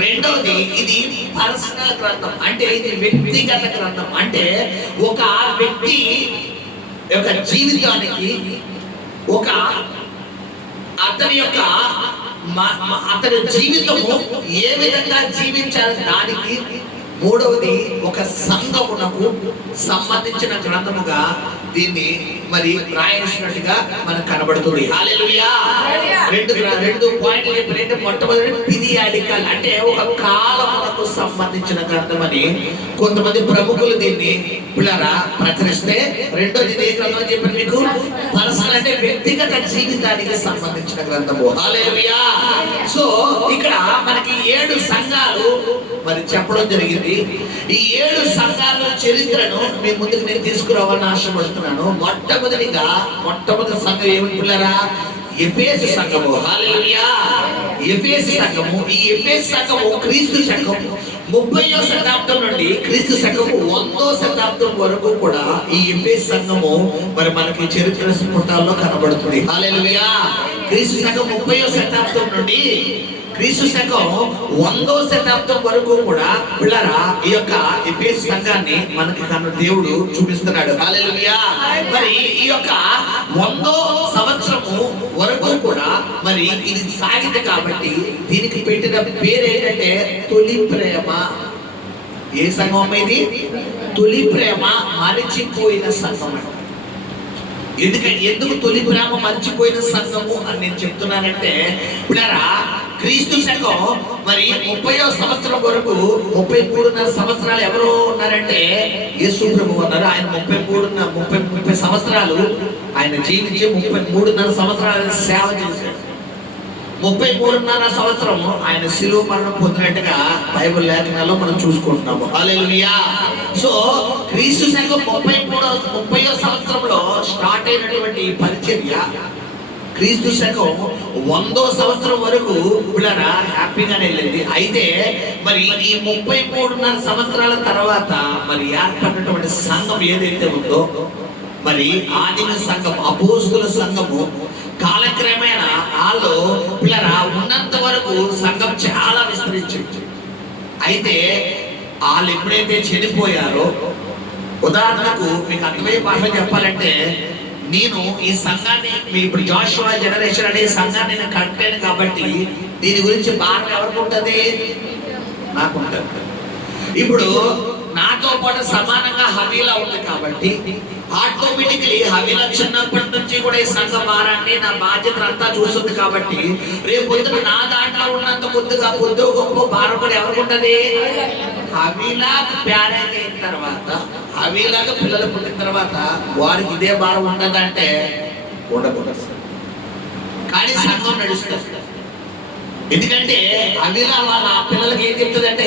రెండవది ఇది పర్సనల్ గ్రంథం, అంటే ఇది వ్యక్తిగత గ్రంథం. అంటే ఒక వ్యక్తి యొక్క జీవితానికి ఒక అతని యొక్క అతని జీవితము ఏ విధంగా జీవించాలి దానికి మూడవది ఒక సంఘమునకు సంబంధించిన గ్రంథముగా దీన్ని మరి రాయించినట్టుగా మనకు కనబడుతుంది. హల్లెలూయా. రెండు పాయింట్లు చెప్పినట్టు మొట్టమొదటి పిరియాడికల్ అంటే ఒక కాలమునకు సంబంధించిన గ్రంథం అని కొంతమంది ప్రముఖులు దీన్ని పిల్లరా ప్రచురిస్తే, రెండోది ఏ గ్రంథం చెప్పారు మీకు? పర్సనల్ అంటే వ్యక్తిగత జీవితానికి సంబంధించిన గ్రంథము. హల్లెలూయా. సో ఇక్కడ మనకి 7 సంఘాలు మరి చెప్పడం జరిగింది. ఈ 7 సంఘాల చరిత్రను మీ ముందుకు నేను తీసుకురావాలని ఆశపడుతున్నాను. మొట్టమొదటి సంఘం ఏమిటిరా? ఎఫెసు సంఘము. హల్లెలూయా. ఎఫెసు సంఘము. ఈ ఎఫెసు సంఘము క్రీస్తు శకం 30వ శతాబ్దం నుండి క్రీస్తు శకం 100వ శతాబ్దం వరకు కూడా ఈ ఎఫెసు సంఘము మరి మనకి చరిత్ర పుటాల్లో కనబడుతుంది. హల్లెలూయా. క్రీస్తు శకం 30వ శతాబ్దం నుండి క్రీస్తు శకం 100వ శతాబ్దం వరకు కూడా పిల్లరా ఈ యొక్క ఎఫెసు సంఘాన్ని మనకి దేవుడు చూపిస్తున్నాడు. హల్లెలూయా. మరి ఈ యొక్క 100వ సంవత్సరము వరకు కూడా మరి ఇది సాగింది కాబట్టి దీనికి పెట్టిన పేరు ఏంటంటే తొలి ప్రేమ. ఏ సంఘం ఇది? తొలి ప్రేమ మరిచిపోయిన సంఘం. ఎందుకు తొలి ప్రేమ మర్చిపోయిన సంఘము అని నేను చెప్తున్నానంటే పిల్లరా క్రీస్తు శకం మరి 30వ సంవత్సరం వరకు 33.5 సంవత్సరాలు ఎవరు ఉన్నారంటే యేసు ప్రభువు ఉన్నారు. ఆయన 30 సంవత్సరాలు ఆయన జీవించి 33.5 సంవత్సరాలు సేవ చేశాడు. 33.5 సంవత్సరం ఆయన శిలువ మరణం పొందినట్టుగా బైబిల్ లేఖనాల్లో మనం చూసుకుంటున్నాము. హల్లెలూయా. సో క్రీస్తు శకం 30వ సంవత్సరంలో స్టార్ట్ అయినటువంటి పరిచర్య క్రీస్తు శకం 100వ సంవత్సరం వరకు పిల్లరా హ్యాపీగానే వెళ్ళింది. అయితే మరి ఈ 33.5 సంవత్సరాల తర్వాత మరి ఏర్పడినటువంటి సంఘం ఏదైతే ఉందో మరి ఆదిమ సంఘం, అపోస్తుల సంఘము కాలక్రమేణా వాళ్ళు పిల్లరా ఉన్నంత వరకు సంఘం చాలా విస్తరించింది. అయితే వాళ్ళు ఎప్పుడైతే చనిపోయారో, ఉదాహరణకు మీకు అర్థమయ్యే భాష చెప్పాలంటే, నేను ఈ సంఘాన్ని ఇప్పుడు జాషువా జనరేషన్ అనే సంఘాన్ని నేను కట్టాను కాబట్టి దీని గురించి భారం ఎవరికి ఉంటుంది? నాకు ఉంటుంది. ఇప్పుడు నాతో పాటు సమానంగా హవీలా ఉంది కాబట్టి ఆటోమేటిక్లీ హవీలా చిన్నప్పటి నుంచి కూడా ఈ సంఘ భారాన్ని నా బాధ్యత అంతా చూస్తుంది కాబట్టి రేపు పొద్దున నా దాంట్లో ఉన్నంత కొద్ది గొప్ప భారం కూడా ఎవరికి ఉంటుంది? హవీలాకు ప్యారేజ్ అయిన తర్వాత, హవీలాకు పిల్లలు పుట్టిన తర్వాత వారికి ఇదే భారం ఉండదంటే ఉండకూడదు. కానీ సంఘం నడుస్తుంది. ఎందుకంటే హవీలా వాళ్ళ పిల్లలకి ఏం చెప్తుందంటే,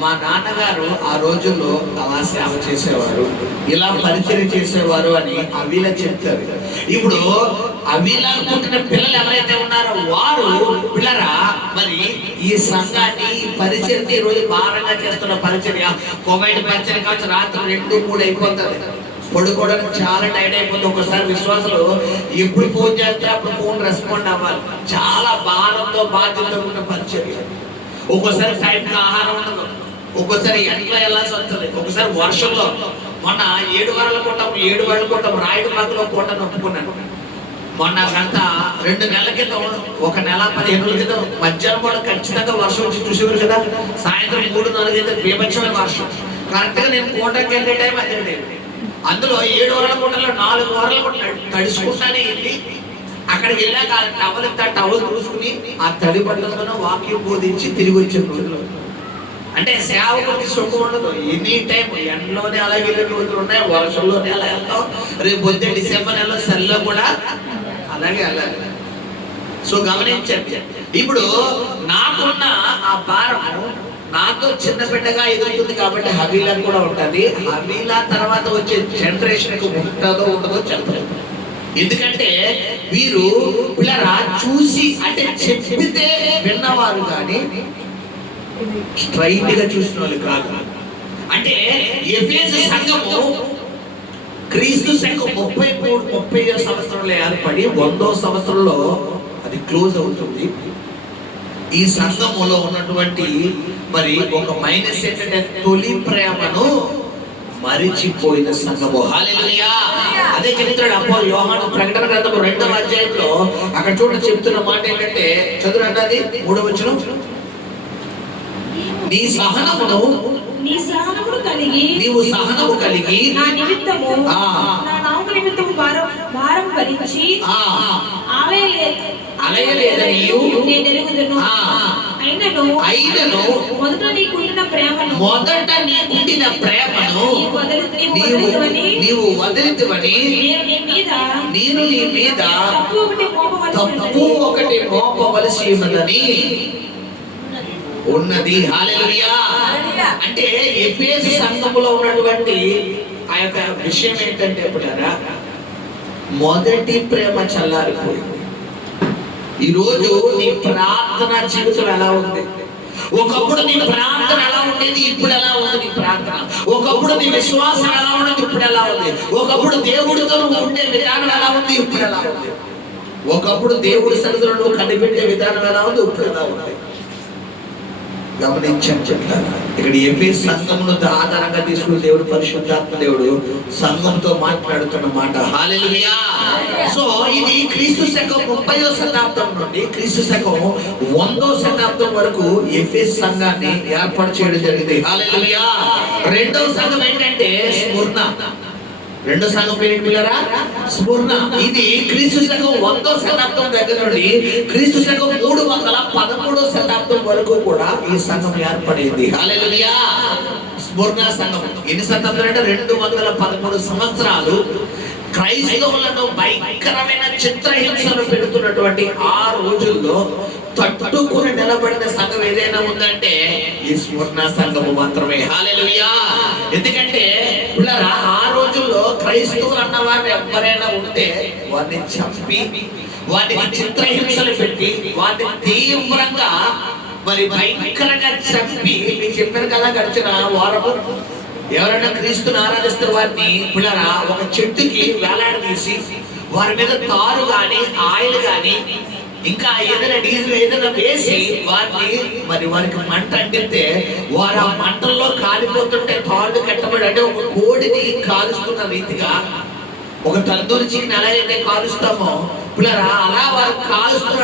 మా నాన్నగారు ఆ రోజుల్లో అలా సేవ చేసేవారు, ఇలా పరిచయం చేసేవారు అని హవీలా చెప్తారు. ఇప్పుడు హవీలా పుట్టిన పిల్లలు ఎవరైతే ఉన్నారో వారు పిల్లరా మరి ఈ సంఘాన్ని పరిచయం ఈ రోజు భారంగా చేస్తున్న పరిచర్య, కోవిడ్ పరిచయం కావచ్చు, రాత్రి 2-3 అయిపోతుంది, పడుకోవడానికి చాలా టైట్ అయిపోతుంది. ఒకసారి విశ్వాసులు ఎప్పుడు ఫోన్ చేస్తే అప్పుడు ఫోన్ రెస్పాండ్ అవ్వాలి. చాలా భారంతో బాధ్యతతో ఉన్న పరిచర్య. ఒక్కోసారి టైంకి ఆహారం ఉండదు, ఒక్కోసారి ఎండలో వెళ్ళాల్సి వస్తుంది, ఒకసారి వర్షంలో. మొన్న 7 వారాల కూటం రాయుడు పాకలో కూటను ఒప్పుకున్నాను. మొన్న గంట 2 నెలల క్రితం, 1 నెల 15 రోజుల క్రితం మధ్యాహ్నం కూడా ఖచ్చితంగా వర్షం వచ్చి చూసేవారు కదా. సాయంత్రం 3-4 అయితే బీభత్సమైన వర్షం. కరెక్ట్గా నేను కూటకి వెళ్ళే టైం అదే. అందులో 7 వారాల కూటంలో 4 వారాలు కూడా తడుచుకుంటానే వెళ్ళి అక్కడికి వెళ్ళాక టవల్ చూసుకుని ఆ తడి బట్టలతోనే వాక్యం బోధించి తిరిగి వచ్చే రోజులు. అంటే సేవకుడికి సుఖం ఉండదు. ఎనీ టైం ఎండలోనే అలాగే వెళ్ళే రోజులు ఉన్నాయి, వర్షంలోనే అలా వెళ్తాం. రేపు వచ్చే డిసెంబర్ నెలలో చలిలో కూడా అలాగే వెళ్ళాలి. సో గమనించండి, ఇప్పుడు నాకున్న ఆ భారము నాతో చిన్న బిడ్డగా ఎదుగుతుంది కాబట్టి హవీలా కూడా ఉంటుంది. హవీలా తర్వాత వచ్చే జనరేషన్కి ఉంటుందో ఉండదో చెప్పలేదు. ఎందుకంటే వీరు పిల్లరా చూసి అంటే చెప్పితే విన్నవారు కానీ స్ట్రైట్ గా చూసిన వాళ్ళు కాదు. అంటే ఎఫెసు సంఘము క్రీస్తు శకం 30వ సంవత్సరంలో ఏర్పడి 100వ సంవత్సరంలో అది క్లోజ్ అవుతుంది. ఈ సంఘములో ఉన్నటువంటి మరి ఒక మైనస్ ఏంటంటే తొలి ప్రేమను మరిచిపోయిన సంఘము. హల్లెలూయా. అదే చెప్తున్నాడు అపోస్తలుడు యోహాను ప్రకటన గ్రంథం 2వ అధ్యాయంలో అక్కడ చూడండి చెప్తున్న మాట ఏంటంటే, చదువురండి అది 3వ వచనం. నీ సహనమును కలిగి నీవు సహనము కలిగి నా నిమిత్తము నా నామ నిమిత్తము భారం భరించి అలయలేదనియు నేను ఎరుగుదును. అయినను మొదట నీకుండిన ప్రేమను నీవు వదిలితివని నేను నీ మీద తప్పు ఒకటి మోపవలసి ఉన్నది. హల్లెలూయా. అంటే ఎఫెసు సంఘములో ఉన్నటువంటి ఆ యొక్క విషయం ఏంటంటే ఎప్పుడారా, మొదటి ప్రేమ చల్లారిపోయింది. ఈరోజు నీ ప్రార్థన జీవితం ఎలా ఉంది? ఒకప్పుడు నీ ప్రార్థన ఎలా ఉండేది, ఇప్పుడు ఎలా ఉంది నీ ప్రార్థన? ఒకప్పుడు నీ విశ్వాసం ఎలా ఉండేది, ఇప్పుడు ఎలా ఉంది? ఒకప్పుడు దేవుడితో నువ్వు ఉండే విధానం ఎలా ఉంది, ఇప్పుడు ఎలా ఉంది? ఒకప్పుడు దేవుడి సన్నిధిలో నువ్వు కనిపెట్టే విధానం ఎలా ఉంది, ఇప్పుడు ఎలా ఉంది? గమనించని చెప్తాను. ఇక్కడ ఎఫెసు సంఘమును ఆధారంగా తీసుకుని దేవుడు పరిశుద్ధాత్మ దేవుడు సంఘంతో మాట్లాడుతున్న మాట. హల్లెలూయా. సో ఇది క్రీస్తు శకం 30వ శతాబ్దం నుండి క్రీస్తు శకం 100వ శతాబ్దం వరకు ఎఫెసు సంఘాన్ని ఏర్పాటు చేయడం జరిగింది. హల్లెలూయా. రెండవ సంఘం ఏంటంటే స్ముర్న. రెండో సంఘం పేరు పిల్లరా, స్ముర్న. ఇది క్రీస్తు శకం 100వ శతాబ్దం దగ్గర నుండి క్రీస్తు శకం 313వ శతాబ్దం వరకు కూడా ఈ సంఘం ఏర్పడింది. హల్లెలూయా. స్ముర్న సంఘం ఎన్ని శతాబ్దాలు అంటే 213 సంవత్సరాలు క్రైస్తవులను భయంకరమైన చిత్రహింసలు పెడుతున్నటువంటి ఆ రోజుల్లో తట్టుకుని నిలబడిన సంఘం ఏదైనా ఉందంటే ఈ స్ముర్న సంఘము మాత్రమే. హల్లెలూయా. ఎందుకంటే పిల్లరా, ఆ రోజుల్లో క్రైస్తవులు అన్న వారిని ఎవరైనా ఉంటే వారిని చంపి వాటిని చిత్రహింసలు పెట్టి వాటిని తీవ్రంగా మరి భయంకరంగా చంపి, మీకు చెప్పారు కదా గడిచిన వారము, ఎవరైనా క్రీస్తుని ఆరాధిస్తే వారిని పిల్లరా ఒక చెట్టుకి వేలాడదీసి వారి మీద తారు గాని ఆయిల్ గాని ఇంకా ఏదైనా డీజిల్ ఏదైనా వేసి వారికి మంట అంటితే వారు ఆ మంటల్లో కాలిపోతుంటే తాళ్ళు కట్టబడి, అంటే ఒక కోడిని కాలుస్తున్న రీతిగా ఒక తందూరి చికెన్ ఎలా అయితే కాలుస్తామో పిల్లరా అలా వారు కాలుస్తున్న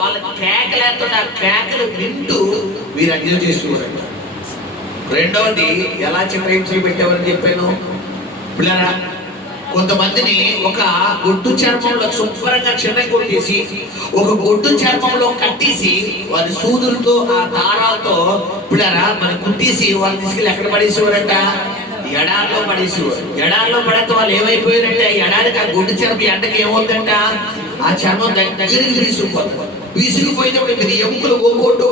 వాళ్ళ కేకలేస్తుంటే ఆ కేకలు వింటూ వీరు అన్యం చేసుకోవాలంట. రెండవది ఎలా చిత్రహింసలు పెట్టేవారని చెప్పాను పిల్లరా, కొంతమందిని ఒక గొడ్డు చర్మంలో శుభ్రంగా చిన్న కొట్టేసి ఒక గొడ్డు చర్మంలో కట్టేసి వారి సూదులతో ఆ దారాలతో పిల్లరా మరి కుట్టేసి వాళ్ళు తీసుకెళ్ళి ఎక్కడ పడేసేవారంట, ఎడారిలో పడేసేవారు. ఎడారిలో పడితే వాళ్ళు ఏమైపోయారంటే ఎడారికి ఆ గొడ్డు చర్మం ఎండకి ఏమవుతుందంట, ఆ చర్మం దగ్గరికి వీసుకుపోయినప్పుడు మీరు ఎముకలు ఒక్కొట్టు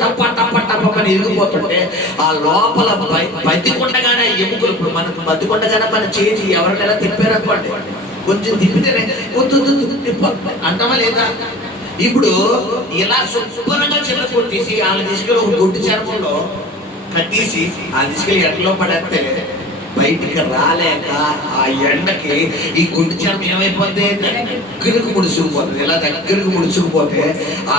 టప్ప టప్ప టప్పని ఇరిగిపోతుంటే ఆ లోపల బతికొండగానే ఎముకలు, ఇప్పుడు మనకు బతికొండగానే మన చేసి ఎవరికైనా తిప్పారనుకోండి, కొంచెం తిప్పితేనే అంటామా లేదా? ఇప్పుడు ఇలా శుభ్రంగా చిన్న కొట్టేసి వాళ్ళ తీసుకెళ్ళి ఒక గొడ్డు చర్మంలో కట్టేసి ఆ తీసుకెళ్ళి ఎండలో పడేస్తే బయటికి రాలేక ఆ ఎండకి ఈ గుడ్డు చర్మం ఏమైపోతే దగ్గరకు ముడుచుకుపోతుంది. ఇలా దగ్గరకు ముడుచుకుపోతే ఆ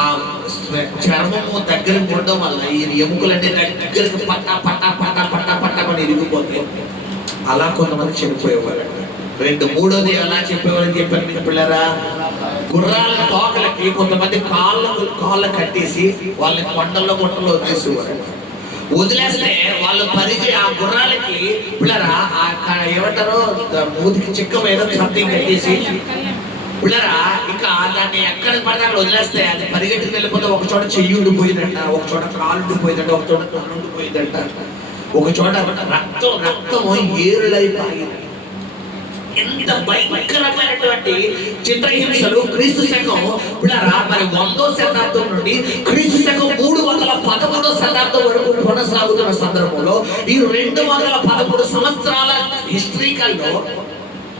చర్మము దగ్గరకు ఉండడం వల్ల ఈ ఎముకలన్నీ దగ్గరకు పట్టా పట్టా పట్టా పట్టా పట్టా అని ఇరిగిపోతే అలా కొంతమంది చనిపోయేవారు. మూడోది ఎలా చెప్పేవారని చెప్పారు మీకు పిల్లరా, గుర్రాల తోకలకి కొంతమంది కాళ్ళ కట్టేసి వాళ్ళని కొండల్లో గుట్టలో వదిలేసేవారు. వదిలేస్తే వాళ్ళు పరిగి ఆ గుర్రాలకి పిల్లరా ఏమంటారో మూతికి చిక్క మీద సంథింగ్ కట్టేసి పిల్లరా ఇంకా దాన్ని ఎక్కడ పడితే అక్కడ వదిలేస్తే అది పరిగెట్టుకు వెళ్ళిపోతే ఒక చోట చెయ్యి ఉండిపోయిందంట, ఒక చోట కాలు ఉండిపోయిందంట, ఒక చోట కళ్ళు ఉండిపోయిందంట, ఒక చోట రక్తము ఏరులైపోయింది. ఎంత భయంకరమైనటువంటి చిత్రహింసలు క్రీస్తు శకం పిల్లరా మరి 100వ శతాబ్దం నుండి క్రీస్తు శకం 313వ శతాబ్దం వరకు కొనసాగుతున్న సందర్భంలో ఈ 213 సంవత్సరాల హిస్టరీకల్లో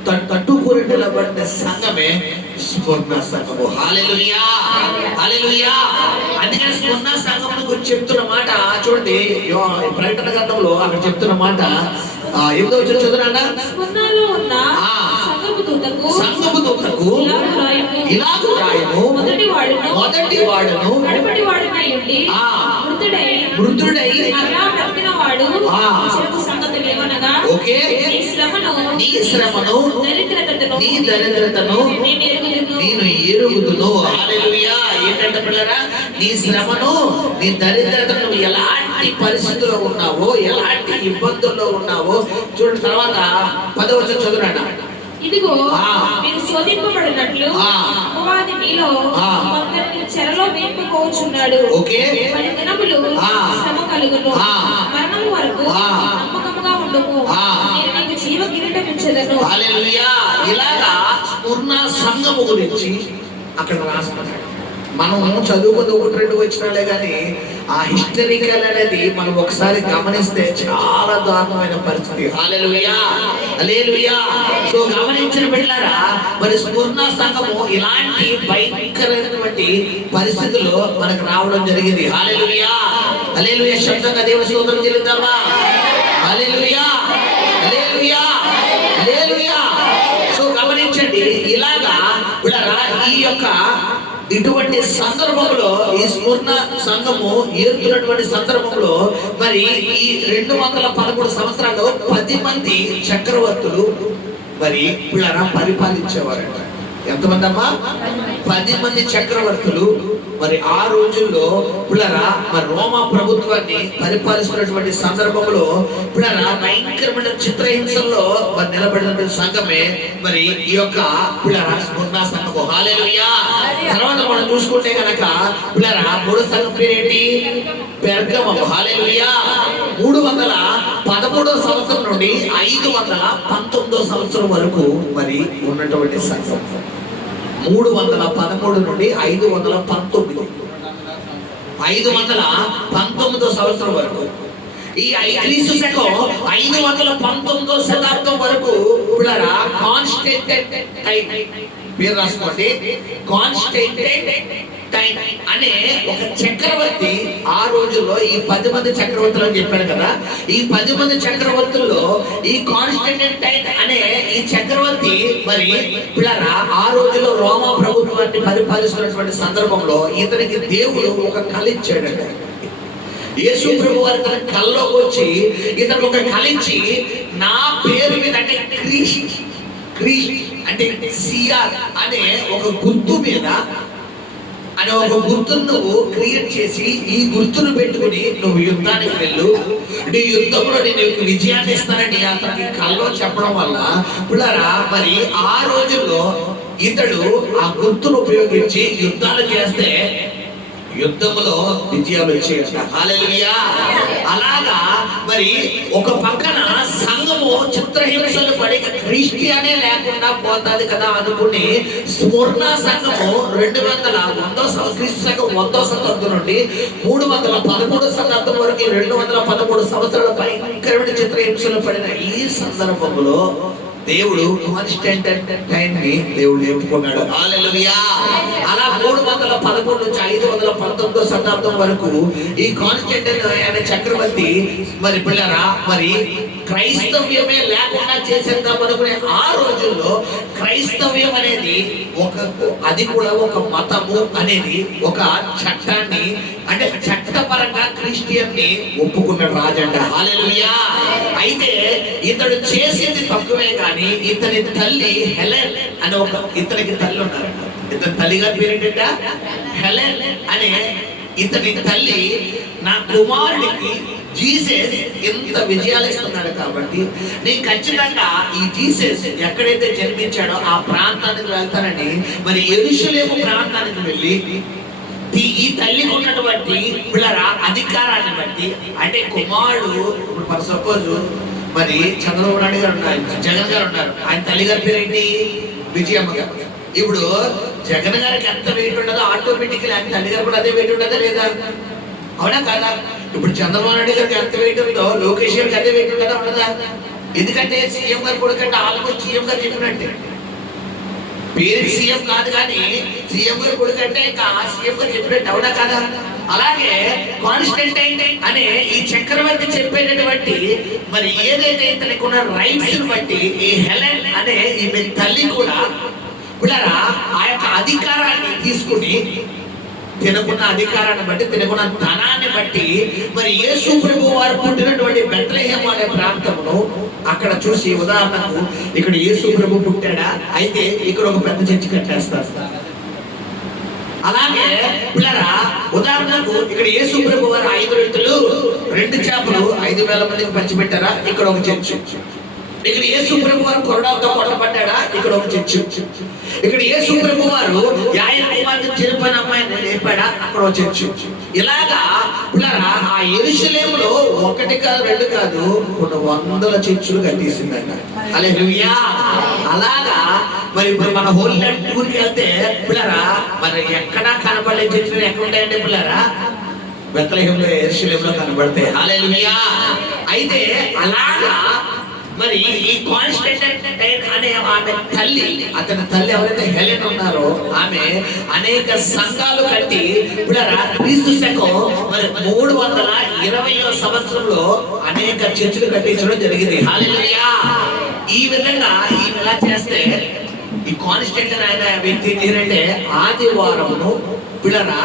తట్టుకొని నిలబడిన సంఘమే స్వర్ణ సంఘము. హల్లెలూయా. హల్లెలూయా. అందుకని స్వర్ణ సంఘం గురించి చెప్తున్న మాట చూడండి, ప్రకటన గ్రంథంలో అక్కడ చెప్తున్న మాట 8వ వచనం చదువునా, సంఘపు దూతకు ఇలాగు రాయము, మొదటి వాడును మృతుడై సంగతులు ఏమనగా ఓకే, నీ శ్రమను నీ శ్రమను దరిద్రతను నీ దరిద్రతను నేను ఎరుగుదును. నేను ఎరుగుదును. హల్లెలూయా. ఏంటంటే పిల్లరా, నీ శ్రమను నీ దరిద్రతను నువ్వు ఎలాంటి పరిస్థితుల్లో ఉన్నావో, ఎలాంటి ఇబ్బందుల్లో ఉన్నావో చూడండి. తర్వాత 10వ వచనం చదువునండి. ఇదిగో ఆ. మీరు శోధింపబడినట్లు ఆ. అపవాది మీలో ఆ. కొందరిని చెరలో వేపుకోవచ్చున్నాడు. ఓకే. 10 దినములు ఆ. శ్రమ కలుగును. ఆ. మరణము వరకు ఆ. నమ్మకముగా ఉండుము. ఆ. నేను నీకు జీవ కిరీటం ఇచ్చెదను. హల్లెలూయా. ఇలాగా స్ఫురణ సంఘము గురించి అక్కడ రాస్తున్నాడు. మనం చదువుకుని 1-2 వచ్చినాలే కానీ ఆ హిస్టరికల్ అనేది మనం ఒకసారి గమనిస్తే చాలా దారుణమైన పరిస్థితి. హల్లెలూయా, హల్లెలూయా. సో గమనించిన బిడ్డలారా, మరి స్ఫురణ సంఘము ఇలాంటి భయంకరమైనటువంటి పరిస్థితుల్లో మనకు రావడం జరిగింది. హల్లెలూయా, హల్లెలూయా. శబ్దంగా దేవుని స్తోత్రం చెల్లిద్దామా? హల్లెలూయా, హల్లెలూయా, హల్లెలూయా. సో గమనించండి, ఇలాగా బిడ్డలారా ఈ యొక్క ఇటువంటి సందర్భంలో ఈ స్ఫురణ సంఘము ఏరుతున్నటువంటి సందర్భంలో మరి ఈ 213 సంవత్సరాలు 10 మంది చక్రవర్తులు మరి పిల్లరా పరిపాలించేవారంట. ఎంతమంది అమ్మా? 10 మంది చక్రవర్తులు మరి ఆ రోజుల్లో పిల్లరా మరి రోమా ప్రభుత్వాన్ని పరిపాలిస్తున్నటువంటి సందర్భంలో పిల్లరా భయంకరమైన చిత్రహింసల్లో మరి నిలబడినటువంటి సంఘమే మరి ఈ యొక్క పిల్లరా స్ఫురణ సంఘము. హల్లెలూయా. తర్వాత మనం చూసుకుంటే కనుక పిల్లరా 3వ సంఘం పేరేంటి? పెర్గమము. హల్లెలూయా. 313వ సంవత్సరం నుండి 519వ సంవత్సరం వరకు మరి ఉన్నటువంటి సంఘం. 313 నుండి 519, 519వ సంవత్సరం వరకు. ఈ క్రీస్తు శకం 519వ శతాబ్దం వరకు పిల్లరా కాన్స్టంటైన్ పేరు రాసుకోండి. కాన్స్టంటైన్ అనే ఒక చక్రవర్తి ఆ రోజుల్లో ఈ 10 మంది చక్రవర్తులు అని చెప్పాను కదా, ఈ 10 మంది చక్రవర్తుల్లో ఈ కాన్స్టంటైన్ అనే ఈ చక్రవర్తి మరి పిల్లరా ఆ రోజుల్లో రోమా ప్రభుత్వాన్ని పరిపాలిస్తున్నటువంటి సందర్భంలో ఇతనికి దేవుడు ఒక కళ ఇచ్చాడంట. యేసు ప్రభు వారి తన కల్లోకి వచ్చి ఇతను ఒక కళ ఇచ్చి, నా పేరు మీద అంటే క్రీష్ అంటే సిఆర్ అనే ఒక గుర్తు మీద అనే ఒక గుర్తును నువ్వు క్రియేట్ చేసి ఈ గుర్తును పెట్టుకుని నువ్వు యుద్ధానికి వెళ్ళు, నీ యుద్ధంలో నేను విజయాన్ని ఇస్తానని అతనికి కల్లో చెప్పడం వల్ల పిల్లరా మరి ఆ రోజుల్లో ఇతడు ఆ గుర్తును ఉపయోగించి యుద్ధాలు చేస్తే యుద్ధంలో విజయాలు వచ్చేట. హల్లెలూయా. అలాగా మరి ఒక పక్కన సంఘము చిత్రహింసలు పడి క్రిస్టియనే లేకుండా పోతాది కదా అనుకుని స్ఫురణ సంఘము 200వ క్రీస్తు శకం 100వ శతాబ్దం నుండి 313వ శతాబ్దం వరకు 213 సంవత్సరాల భయంకరమైన చిత్రహింసలు పడిన ఈ సందర్భంలో దేవుడు కాన్స్టంటైన్ ని దేవుడు నిలుపుకున్నాడు. హల్లెలూయా. అలా 311 నుంచి 519వ శతాబ్దం వరకు ఈ కాన్స్టంటైన్ అనే చక్రవర్తి మరి పిల్లరా మరి క్రైస్తవ్యమే లేకుండా చేసేద్దాం అనుకునే ఆ రోజుల్లో క్రైస్తవ్యం అనేది అది కూడా ఒక మతము అనేది ఒక చట్టాన్ని అంటే చట్టపరంగా క్రిస్టియన్ ని ఒప్పుకున్న రాజంట. హల్లెలూయా. అయితే ఇతడు చేసేది తక్కువే కానీ ఇతని తల్లి హెలెన్ అనే ఇతనికి తల్లి ఉన్నారంట. ఇతని తల్లి గారి పేరేంట హెలెన్ అనే ఇతని తల్లి, నా కుమారుడికి జీసస్ ఎంత విజయాలు ఇస్తున్నాడు కాబట్టి నేను ఖచ్చితంగా ఈ జీసస్ ఎక్కడైతే జన్మించాడో ఆ ప్రాంతానికి వెళ్తానని మరి యెరూషలేము ప్రాంతానికి వెళ్ళి ఈ తల్లికి ఉన్నటువంటి పిల్లల అధికారాన్ని బట్టి అంటే కుమారుడు ఇప్పుడు ఫర్ సపోజ్ మరి చంద్రబాబు నాయుడు గారు ఉన్నారు, జగన్ గారు ఉన్నారు, ఆయన తల్లి గారి పేరేంటి? విజయమ్మ గారు. ఇప్పుడు జగన్ గారికి ఎంత వెయిట్ ఉండదో ఆటోమేటిక్లీ ఆయన తల్లి గారు కూడా అదే వెయిట్ ఉండదా లేదా? అవునా కాదా? ఇప్పుడు చంద్రబాబు నాయుడు గారికి ఎంత వెయిట్ ఉందో లోకేష్ గారికి అదే వెయిట్ ఉండదా ఉండదా? ఎందుకంటే సీఎం గారు కొడుకంటే ఆల్మోస్ట్ సీఎం గారు చెప్పినట్టే, పేరు సీఎం కాదు కానీ సీఎం గారు కొడుకంటే ఇంకా సీఎం గారు చెప్పినట్టు. అవునా కాదా? అలాగే కాన్స్టంటైన్ అనే ఈ చక్రవర్తి చెప్పేటటువంటి మరి ఏదైతే ఇతనికి ఉన్న రైట్స్ బట్టి ఈ హెలెన్ అనే ఈమె తల్లి కూడా పిల్లరా ఆ యొక్క అధికారాన్ని తీసుకుని తినకున్న అధికారాన్ని బట్టి తినకున్న ధనాన్ని బట్టి మరి యేసు ప్రభు వారు పుట్టినటువంటి బెత్లెహేం అనే ప్రాంతంలో అక్కడ చూసి, ఉదాహరణకు ఇక్కడ యేసు ప్రభు పుట్టాడా, అయితే ఇక్కడ ఒక పెద్ద చర్చి కట్టేస్తారు. అలాగే పిల్లరా, ఉదాహరణకు ఇక్కడ యేసు ప్రభు వారు 5 రొట్టెలు 2 చేపలు 5,000 మందికి పంచిపెట్టారా, ఇక్కడ ఒక చర్చి. ఇక్కడ యేసు ప్రభు వారు కొరడాలతో కొట్టబడ్డాడా, ఇక్కడ ఒక చర్చి. ఇక్కడ యేసు ప్రభు వారు యాయన కుమార్తె చనిపోయిన అమ్మాయిని లేపాడా, అక్కడ ఒక చర్చి. ఇలాగా పిల్లరా, ఆ యెరూషలేములో 1 కాదు 2 కాదు కొన్ని 100 చర్చిలు కట్టేసిందంట. హల్లెలూయా. అలాగా మరి ఇప్పుడు మన హోలీ ల్యాండ్ టూర్కి వెళ్తే పిల్లరా, మరి ఎక్కడా కనబడే చర్చిలు ఎక్కడ ఉంటాయంటే పిల్లరా, బెత్లెహేంలో యెరూషలేములో కనబడతాయి. హల్లెలూయా. అయితే అలాగా మరి ఈ కాన్స్టంటైన్ అనే ఆమె తల్లి, అతని తల్లి ఎవరైతే హెలెన్ ఉన్నారో ఆమె అనేక సంఘాలు కట్టి పిల్లరా, క్రీస్తు శకం మరి 320వ సంవత్సరంలో అనేక చర్చిలు కట్టించడం జరిగింది. హల్లెలూయా. ఈ విధంగా ఈమె ఎలా చేస్తే ఈ కాన్స్టంటైన్ అనే వ్యక్తి ఏంటంటే ఆదివారమును పిల్లరా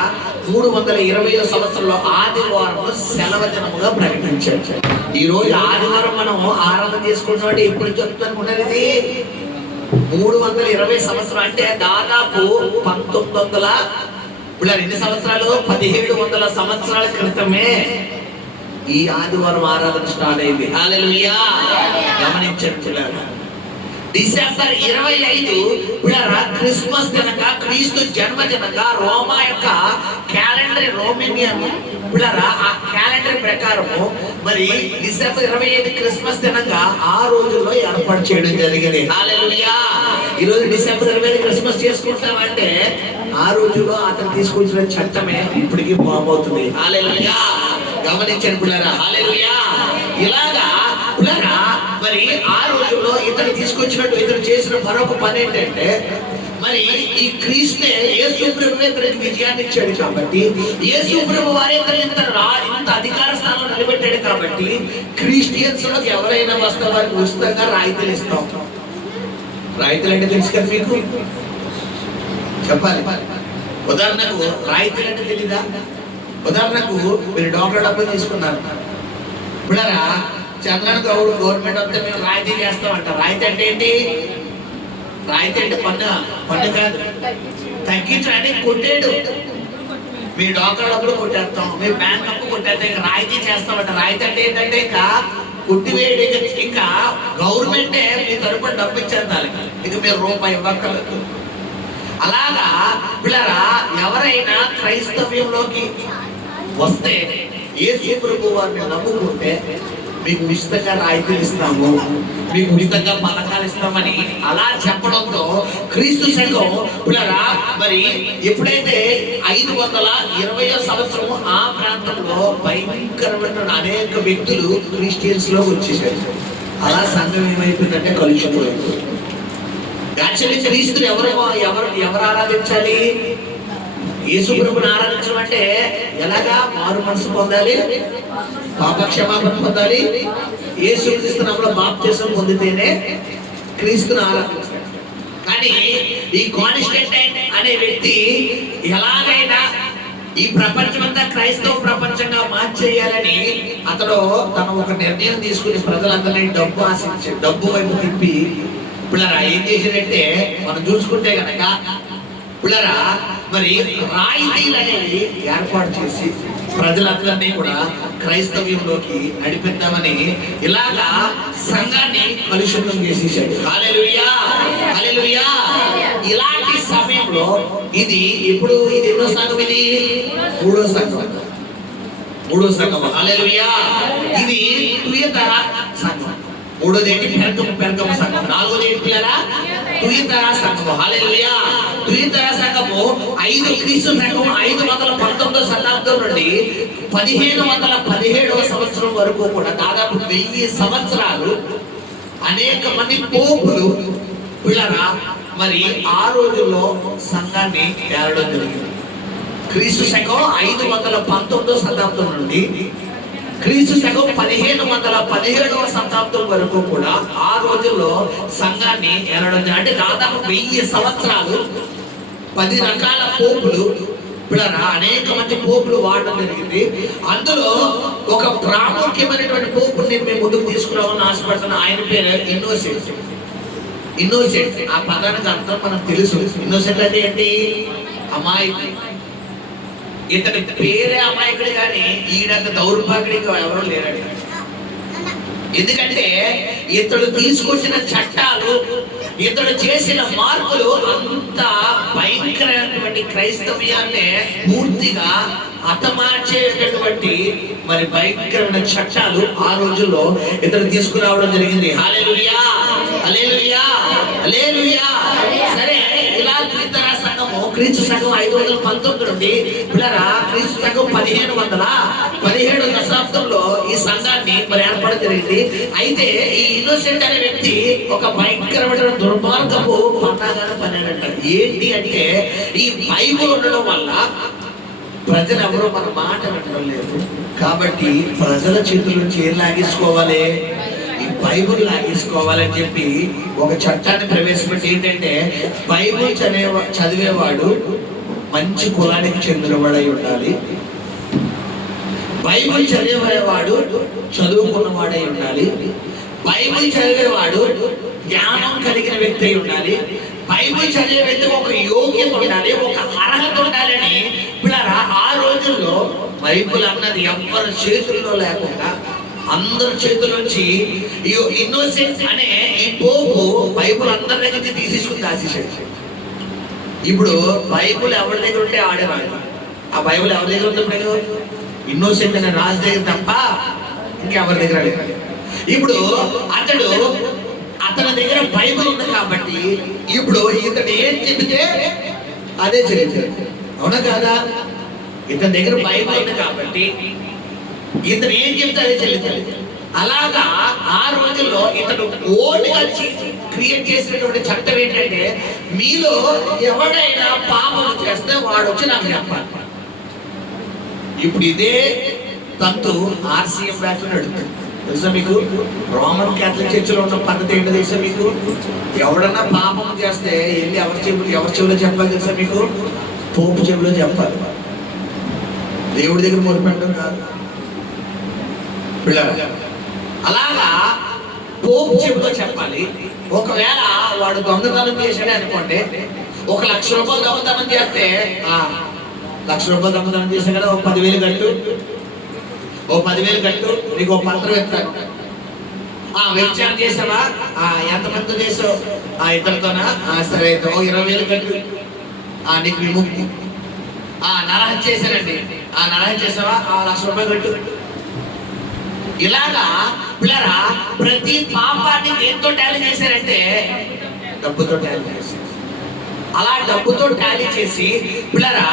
320వ సంవత్సరంలో ఆదివారం సెలవు దినముగా ప్రకటించారు. ఈ రోజు ఆదివారం మనం ఆరాధన చేసుకుంటామంటే ఎప్పుడు చెప్తానుకుంటారు, ఇది 320 సంవత్సరం అంటే దాదాపు 1900 పిల్లలు ఎన్ని సంవత్సరాలు, 1700 సంవత్సరాల క్రితమే ఈ ఆదివారం ఆరాధన స్టార్ట్ అయింది. హల్లెలూయా. గమనించండి పిల్లలు, డిసెంబర్ 25 పిల్లరా క్రిస్మస్ దినంగా, క్రీస్తు జన్మదినంగా రోమా యొక్క క్యాలెండర్, రోమేనియన్ పిల్లరా ఆ క్యాలెండర్ ప్రకారము మరి డిసెంబర్ 25 క్రిస్మస్ దినంగా ఆ రోజుల్లో ఏర్పాటు చేయడం జరిగింది. హల్లెలూయా. ఈ రోజు డిసెంబర్ 25 క్రిస్మస్ చేసుకుంటామంటే ఆ రోజుల్లో అతను తీసుకొచ్చిన చట్టమే ఇప్పటికీ బాగుంటుంది. హల్లెలూయా. గమనించండి పిల్లరా. హల్లెలూయా. ఇలాగా పిల్లరా మరి ఆ రోజుల్లో ఇతను తీసుకొచ్చినట్టు ఇతను చేసిన మరొక పని ఏంటంటే, మరి ఈ క్రీస్తే యేసు ప్రభువే ఇతనికి విజయాన్ని ఇచ్చాడు కాబట్టి, యేసు ప్రభు వారే ఇంత అధికార స్థానంలో నిలబెట్టాడు కాబట్టి క్రిస్టియన్స్ లోకి ఎవరైనా వస్తే వారికి ఉచితంగా రాయితీలు ఇస్తాం. రాయితీలు అంటే తెలుసు కదా మీకు, చెప్పాలి. ఉదాహరణకు రాయితీలు అంటే తెలీదా? ఉదాహరణకు మీరు డాక్టర్ డబ్బులు తీసుకున్నారు పిల్లరా, చంద్రబాబు గవర్నమెంట్ వస్తే మేము రాయితీ చేస్తామంట. రాయితీ అంటే ఏంటి? రాయితీ అంటే పన్ను కాదు, తగ్గించడానికి కొట్టాడు. మీ డాక్టర్ డబ్బులు కొట్టేస్తాం, మీ బ్యాంక్ అప్పు కొట్టేస్తాం, ఇంకా రాయితీ చేస్తామంట. రాయితీ అంటే ఏంటంటే ఇంకా కొట్టివేయడం, ఇంకా గవర్నమెంటే మీ తరపున డబ్బు ఇచ్చేద్దాలి, ఇక మీరు రూపాయి ఇవ్వక్కర్లేదు. అలాగా పిల్లరా, ఎవరైనా క్రైస్తవ్యంలోకి వస్తే యేసు ప్రభు వారిని నమ్ముకుంటే మీకు ఉచితంగా రాయితీలు ఇస్తాము, మీకు ఉచితంగా పథకాలు ఇస్తామని అలా చెప్పడంతో క్రీస్తు సంఘం పిల్లరా మరి ఎప్పుడైతే 520వ సంవత్సరం ఆ ప్రాంతంలో భయంకరమైన అనేక వ్యక్తులు క్రిస్టియన్స్ లో వచ్చేసారు. అలా సంఘం ఏమైపోయిందంటే కలుషితమైంది. యాక్చువల్లీ క్రీస్తుని ఎవరు ఆరాధించాలి? యేసు ప్రభువుని ఆరాధించడం అంటే ఎలాగా? మారు మనసు పొందాలి, పాప క్షమాపణ పొందాలి, యేసు క్రీస్తు నామములో బాప్తిసం పొందితేనే క్రీస్తుని ఆరాధించాలి. కానీ ఈ కాన్స్టంటైన్ అనే వ్యక్తి ఎలాగైనా ఈ ప్రపంచమంతా క్రైస్తవ ప్రపంచంగా మార్చేయాలని అతడు తను ఒక నిర్ణయం తీసుకుని ప్రజలందరినీ డబ్బు ఆశించి డబ్బు వైపు తిప్పి పిల్లరా ఏం చేశారంటే, మనం చూసుకుంటే కనుక పిల్లరా మరి రాయితీలు అనేవి ఏర్పాటు చేసి ప్రజలందరినీ కూడా క్రైస్తవ్యంలోకి నడిపిద్దామని ఇలాగా సంఘాన్ని కలుషితం చేసేసాడు. హల్లెలూయా. హల్లెలూయా. ఇలాంటి సమయంలో ఇది ఎప్పుడు, ఇది ఎన్నో సంఘం? ఇది మూడో సంఘం. హల్లెలూయా. ఇది తుయతర సంఘం. మూడోది ఏంటి? పెరగం సంఘం. నాలుగోది ఏంటి పిల్లరా? తుయతర సంఘము. హల్లెలూయా. తుయతర సంఘము 5 క్రీస్తు సంఘం 519వ శతాబ్దం నుండి 1517వ సంవత్సరం వరకు కూడా దాదాపు 1000 సంవత్సరాలు అనేక మంది పోపులు పిల్లరా మరి ఆ రోజుల్లో సంఘాన్ని ఏరడం జరిగింది. క్రీస్తు శకం 519వ శతాబ్దం నుండి క్రీస్తు శకం 1517వ శతాబ్దం వరకు కూడా ఆ రోజుల్లో సంఘాన్ని ఏరడం, అంటే దాదాపు 1000 సంవత్సరాలు 10 రకాల పోపులు పిల్లరా అనేక మంది పోపులు వాడడం జరిగింది. అందులో ఒక ప్రాముఖ్యమైనటువంటి పోపుని నేను మేము ముందుకు తీసుకురావాలని ఆశపడుతున్నా. ఆయన పేరు ఇన్నోసెంట్. ఇన్నోసెంట్ ఆ పదానికి అర్థం మనకు తెలుసు. ఇన్నోసెంట్ అంటే ఏంటి? అమాయకుడు. ఇతని పేరే అమాయకుడు, కానీ ఈడంత దౌర్భాగ్యంగా ఎవరూ లేరండి. ఎందుకంటే ఇతడు తీసుకొచ్చిన చట్టాలు, ఇతడు చేసిన మార్పులు అంత భయంకరమైనటువంటి క్రైస్తవ్యాన్ని పూర్తిగా హతమార్చేటటువంటి మరి భయంకరమైన చట్టాలు ఆ రోజుల్లో ఇతడు తీసుకురావడం జరిగింది. హల్లెలూయా, హల్లెలూయా, హల్లెలూయా. సరే, ఇలా తుయతైరా సంఘము క్రీస్తు సంఘం 519 నుండి పిల్లరా క్రీస్తు సంఘం 1517 దశాబ్దంలో ఈ సంఘాన్ని మరి ఏర్పడడం జరిగింది. అయితే ఈ ఇన్నోసెంట్ అనే వ్యక్తి ఒక భయంకరమైన దుర్మార్గపు పన్నాగానే పన్నాడంటారు. ఏంటి అంటే ఈ బైబిల్ ఉండడం వల్ల ప్రజలు ఎవరో మన మాట వినడం లేదు. కాబట్టి ప్రజల చేతుల నుంచి ఏం లాగేసుకోవాలి? ఈ బైబిల్ లాగేసుకోవాలని చెప్పి ఒక చట్టాన్ని ప్రవేశపెట్టి ఏంటంటే బైబిల్ చదివేవాడు మంచి కులానికి చెందినవాడై ఉండాలి, బైబిల్ చదివేవాడు చదువుకున్నవాడై ఉండాలి, బైబిల్ చదివేవాడు జ్ఞానం కలిగిన వ్యక్తి అయి ఉండాలి, బైబిల్ చదివే వ్యక్తికి ఒక యోగ్యత ఉండాలి, ఒక అర్హత ఉండాలి అని పిల్లరా ఆ రోజుల్లో బైబిల్ అన్నది ఎవరి చేతుల్లో లేకుండా అందరి చేతుల్లోంచి ఈ ఇన్నోసెంట్ అనే ఈ పోపు బైబిల్ అందరి దగ్గర నుంచి తీసేసుకుని దాచేసాడు. ఇప్పుడు బైబిల్ ఎవరి దగ్గర ఉంటే ఆడేవాడు. ఆ బైబిల్ ఎవరి దగ్గర ఉంది? ఇన్నోసెంట్ అనే రాజు దగ్గర తప్ప ఇంకెవరి దగ్గర లేదు. ఇప్పుడు అతని దగ్గర బైబిల్ ఉంది కాబట్టి ఇప్పుడు ఇతడు ఏం చెబితే అదే చరిత్ర. అవునా కాదా? ఇతని దగ్గర బైబిల్ ఉంది కాబట్టి ఇతను ఏం చెప్తే అదే చెల్లించాలి. అలాగా ఆ రోజుల్లో ఇతను ఓటుగా క్రియేట్ చేసినటువంటి చట్టం ఏంటంటే మీలో ఎవడైనా పాపం చేస్తే వాడు వచ్చి నాకు చెప్పాలి. ఇప్పుడు ఇదే తంతు ఆర్సీఎం బ్యాచ్ నడుతుంది. తెలుసా మీకు? రోమన్ క్యాథలిక్ చర్చిలో ఉన్న పద్ధతి ఏంటో తెలుసా మీకు? ఎవడన్నా పాపం చేస్తే వెళ్ళి ఎవరి చెవిలో చెప్పాలి తెలుసా మీకు? పోపు చెవిలో చెప్పాలి. దేవుడి దగ్గర మొదలుపెట్టడం కాదు పిల్లలు. అలాగా పోపు చెవిలో చెప్పాలి. ఒకవేళ వాడు దొంగతనం చేశాడే అనుకోండి, 1,00,000 రూపాయలు దొంగతనం చేస్తే 1,00,000 రూపాయలు దొంగతనం చేసా కదా, 10,000 కట్టు, 10,000 కట్టు, నీకు ఒక పత్రం ఇస్తాను. వ్యభిచారం చేసావా? ఎంతమంది చేసావు? ఇతరులతోనా? సరే అయితే 20,000 కట్టు, నీకు విముక్తి. నరహత్య చేశానండి, నరహత్య చేసావా? 1,00,000 రూపాయలు కట్టు. ఇలాగా పిల్లరా ప్రతి పాపాన్ని దేంతో టాలీ చేశారంటే డబ్బుతో టాలీ చేశారు. అలా డబ్బుతో టాలీ చేసి పిల్లరా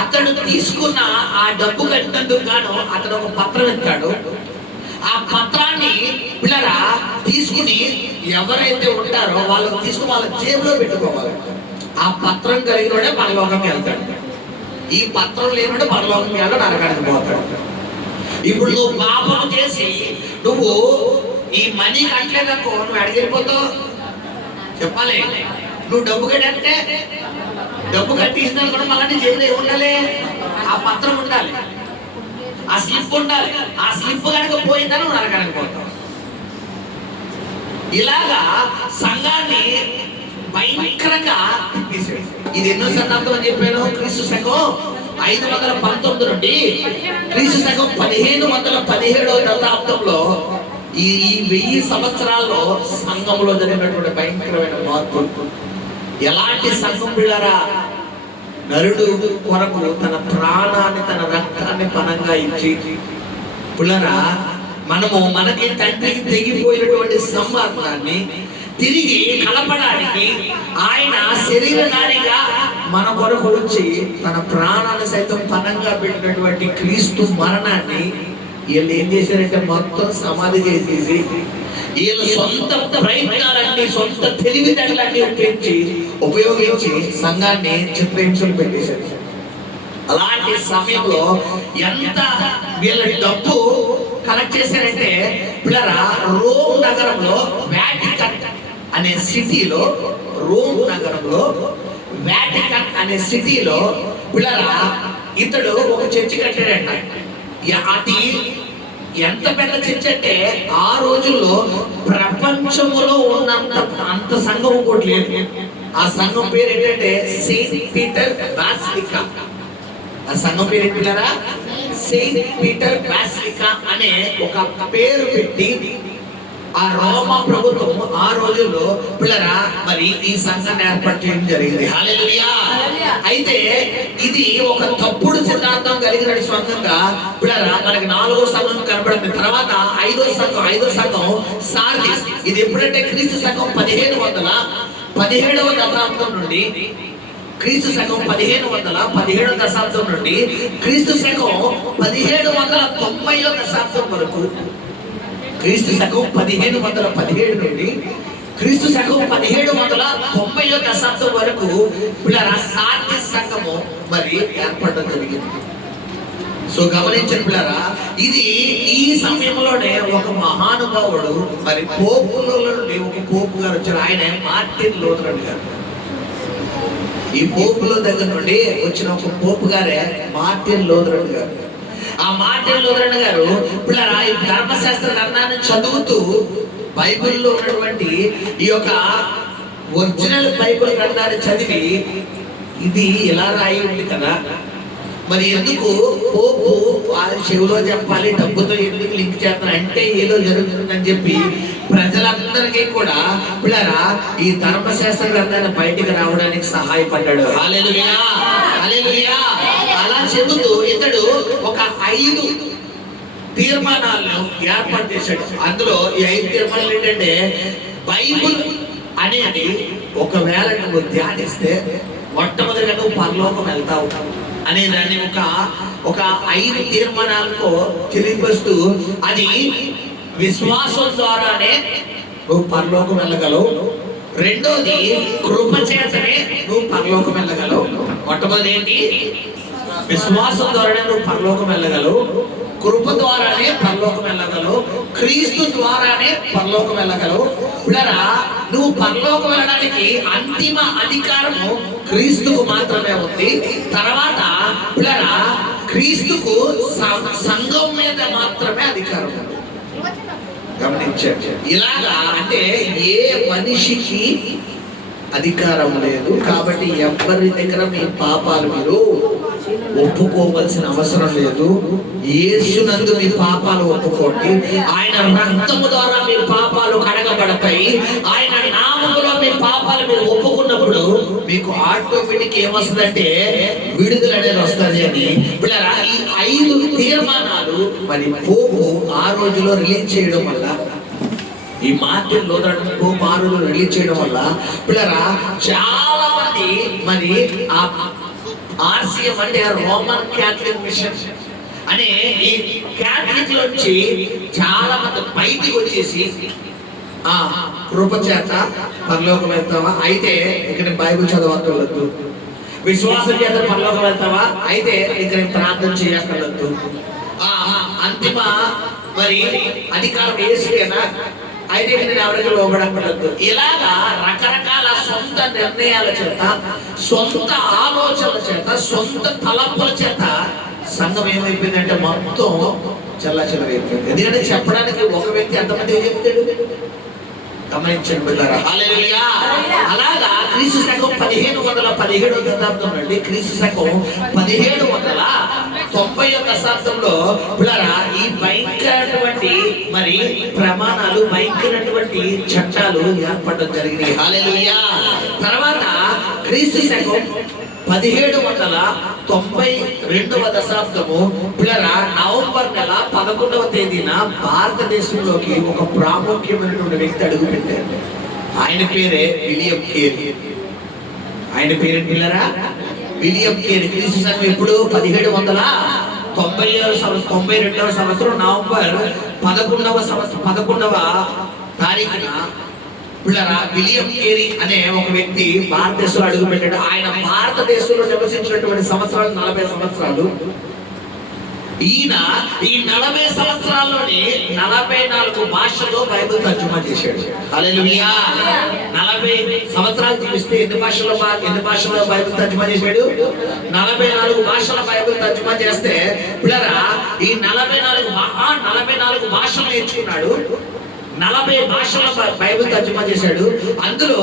అతడు తీసుకున్న ఆ డబ్బు కట్టినందుకు గాను అతడు ఒక పత్రం ఇస్తాడు. ఆ పత్రాన్ని పిల్లరా తీసుకుని ఎవరైతే ఉంటారో వాళ్ళని తీసుకుని వాళ్ళ జేబులో పెట్టుకోవాలి. ఆ పత్రం కలిగినోడే పరలోకం వెళ్తాడు. ఈ పత్రం లేనివాడు పరలోకం వెళ్ళాడు, నరకానికి పోతాడు. ఇప్పుడు నువ్వు పాపం చేసి నువ్వు ఈ మనీ కట్టలేదనుకో, నువ్వు అడిగిపోతావు చెప్పాలి. నువ్వు డబ్బు కట్టే డబ్బు కట్టిస్తున్నా కూడా మళ్ళీ జైలు ఉండాలి, ఆ పత్రం ఉండాలి, ఆ స్లిప్ ఉండాలి. ఆ స్లిప్ కనుక పోయిందని నువ్వు నరకానికి పోతావు. ఇలాగా సంఘాన్ని భయంకరంగా తీసేది. ఇది ఎన్నో శతాబ్దం అని చెప్పాను. క్రీస్తు శకం 519 నుండి క్రీస్తు శకం 1517వ శతాబ్దంలో ఈ 1000 సంవత్సరాల్లో సంఘంలో జరిగినటువంటి భయంకరమైన మార్పు. ఎలాంటి సంఘం పిల్లరా? నరుడు కొరకు తన ప్రాణాన్ని తన రక్తాన్ని పణంగా ఇచ్చి పిల్లరా మనకి తండ్రికి తెగిపోయినటువంటి సంబంధాన్ని తిరిగి కలపడానికి ఆయన శరీరధారిగా మన కొరకు వచ్చి తన ప్రాణాన్ని సైతం పణంగా పెట్టినటువంటి క్రీస్తు మరణాన్ని వీళ్ళు ఏం చేశారంటే మొత్తం సమాధి చేసేసి వీళ్ళ సొంత ప్రయత్నాలన్నీ సొంత తెలివితేటలన్నీ ఉపయోగించి సంఘాన్ని చిత్రహింసలు పెట్టేశారు. అలాంటి సమయంలో ఎంత వీళ్ళ డబ్బు కలెక్ట్ చేశారంటే పిల్లరా రోమ్ నగరంలో వాటికన్ అనే సిటీలో పిల్లరా ఇతడు ఒక చర్చి కట్టాడంట. అది ఎంత పెద్ద చర్చి అంటే ఆ రోజుల్లో ప్రపంచంలో ఉన్నంత అంత సంఘం ఇంకోటి లేదు. ఆ సంఘం పేరు ఏంటంటే సెయింట్ పీటర్ బాసిలికా. ఆ సంఘం పేరు ఏంటారా? సెయింట్ పీటర్ బాసిలికా అనే ఒక పేరు పెట్టి ఆ రోమా ప్రభుత్వం ఆ రోజుల్లో పిల్లరా మరి ఈ సంఘాన్ని ఏర్పాటు చేయడం జరిగింది. హల్లెలూయా. అయితే ఇది ఒక తప్పుడు సిద్ధాంతం కలిగిన సంఘంగా పిల్లరా మనకి 4వ సంఘం కనబడింది. తర్వాత 5వ సంఘం సార్దీస్. ఇది ఎప్పుడంటే క్రీస్తు శకం 1517వ దశాబ్దం నుండి క్రీస్తు శకం 1517వ దశాబ్దం నుండి క్రీస్తు శకం 1790వ దశాబ్దం వరకు, క్రీస్తు శకం 1517 నుండి క్రీస్తు శకం 1790వ దశాబ్దం వరకు పిల్లరా సార్దీస్ సంఘము మరి ఏర్పడడం జరిగింది. సో గమనించండి పిల్లరా, ఇది ఈ సమయంలోనే ఒక మహానుభావుడు మరి పోపుల నుండి ఒక పోపు గారు వచ్చారు. ఆయన మార్టిన్ లూథరన్ గారు. ఈ పోపుల దగ్గర నుండి వచ్చిన ఒక పోపు గారే మార్టిన్ లూథరన్ గారు. ఆ మార్టిన్ లూథరన్ గారు పిల్లరా ఈ ధర్మశాస్త్ర గ్రంథాన్ని చదువుతూ బైబిల్లో ఉన్నటువంటి ఈ యొక్క ఒరిజినల్ బైబిల్ గ్రంథాన్ని చదివి ఇది ఇలా రాయి ఉంది కదా, మరి ఎందుకు పోపు వాళ్ళ చెవిలో చెప్పాలి, డబ్బుతో ఎందుకు లింక్ చేస్తారు అంటే ఏదో జరుగుతుందని చెప్పి ప్రజలందరికీ కూడా పిల్లరా ఈ ధర్మశాస్త్ర గ్రంథాన్ని బయటికి రావడానికి సహాయపడ్డాడు. హల్లెలూయా, హల్లెలూయా. అలా చెబుతూ ఇతడు ఒక 5 తీర్మానాలను ఏర్పాటు చేశాడు. అందులో ఈ 5 తీర్మానాలు ఏంటంటే, బైబిల్ అనేది ఒకవేళ నువ్వు ధ్యానిస్తే మొట్టమొదటిగా నువ్వు పరలోకం వెళ్తావు అనే దాన్ని ఒక 5 తీర్మానాలతో తెలియపరుస్తూ, అది విశ్వాసం ద్వారానే నువ్వు పరలోకం వెళ్ళగలవు. రెండోది కృప చేతనే నువ్వు పరలోకం వెళ్ళగలవు. మొట్టమొదటి ఏంటి? విశ్వాసం ద్వారానే నువ్వు పరలోకం వెళ్ళగలవు, కృప ద్వారానే పరలోకం వెళ్ళగలవు, క్రీస్తు ద్వారానే పరలోకం వెళ్ళగలవు. పిల్లరా నువ్వు పరలోకం వెళ్ళడానికి అంతిమ అధికారము క్రీస్తుకు మాత్రమే ఉంది. తర్వాత పిల్లరా క్రీస్తుకు సంఘం మీద మాత్రమే అధికారం ఉంది. గమనించండి. ఇలాగా అంటే ఏ మనిషికి అధికారం లేదు. కాబట్టి ఎవరి దగ్గర మీ పాపాలు మీరు ఒప్పుకోవలసిన అవసరం లేదు. యేసునందు మీ పాపాలు ఒప్పుకోండి. ఆయన రక్తము ద్వారా మీ పాపాలు కడగబడతాయి. ఆయన నామములో మీ పాపాలు మీరు ఒప్పుకున్నప్పుడు మీకు ఆటోమేటిక్ ఏమొస్తుందంటే విడుదల అనేది వస్తుంది అని పిల్లరా ఈ 5 తీర్మానాలు మరి పోపు ఆ రోజులో రిలీజ్ చేయడం వల్ల, ఈ మార్టిన్ లూథరన్ పోపు ఆ రోజులో రిలీజ్ చేయడం వల్ల పిల్లరా చాలా మంది మరి ఆ RCM అంటే రోమన్ క్యాథలిక్ మిషన్ అనే ఈ క్యాథలిక్ నుంచి చాలా మంది బయటికి వచ్చేసి కృప చేత పరలోకం వెళ్తావా, అయితే ఇక్కడ బైబిల్ చదవక్కర్లేదు. విశ్వాసం చేత పరలోకం వెళ్తావా, అయితే ఇక్కడ ప్రార్థన చేయక్కర్లేదు. అంతిమ మరి అధికారం యేసుకేనా, అయితే నేను ఎవరికి లోబడక్కర్లేదు. ఇలాగా రకరకాల సొంత నిర్ణయాల చేత, సొంత ఆలోచనల చేత, సొంత తలంపుల చేత సంఘం ఏమైపోయిందంటే మొత్తం చెల్లాచెదరైపోయింది. ఎందుకంటే చెప్పడానికి ఒక వ్యక్తి ఎంతమంది చెప్తాడు? గమనించండి బిడ్డలారా. హల్లెలూయా. అలాగా క్రీస్తు శకం 1517వ శతాబ్దం నుండి క్రీస్తు శకం 1790వ దశాబ్దంలో పిల్లరా ఈ భయంకరమైనటువంటి మరి ప్రమాణాలు, భయంకరమైనటువంటి చట్టాలు ఏర్పడడం జరిగినాయి. హల్లెలూయా. తర్వాత క్రీస్తు శకం 1792వ దశాబ్దము పిల్లరా నవంబర్ నెల 11వ తేదీన భారతదేశంలోకి ఒక ప్రాముఖ్యమైనటువంటి వ్యక్తి అడుగుపెట్టారు. ఆయన పేరే విలియం కేరీ. ఆయన పేరు పిల్లరా విలియం కేరీ. క్రీస్తు శకం ఎప్పుడు 1792వ సంవత్సరం నవంబర్ 11వ తారీఖున పిల్లరా విలియం కేరీ అనే ఒక వ్యక్తి భారతదేశంలో అడుగు పెట్టాడు. ఆయన భారతదేశంలో నివసించినటువంటి సంవత్సరాలు 40 సంవత్సరాలు. ఈయన ఈ 40 సంవత్సరాల్లోనే 44 భాషల్లో బైబిల్ తర్జుమా చేశాడు. హల్లెలూయా. 40 సంవత్సరాలు చూపిస్తే ఎన్ని భాషల్లో బైబిల్ తర్జుమా చేశాడు? 44 భాషల బైబిల్ తర్జుమా చేస్తే పిల్లరా ఈ 44 భాషలు నేర్చుకున్నాడు. 40 భాషల్లో బైబిల్ తర్జుమా చేశాడు. అందులో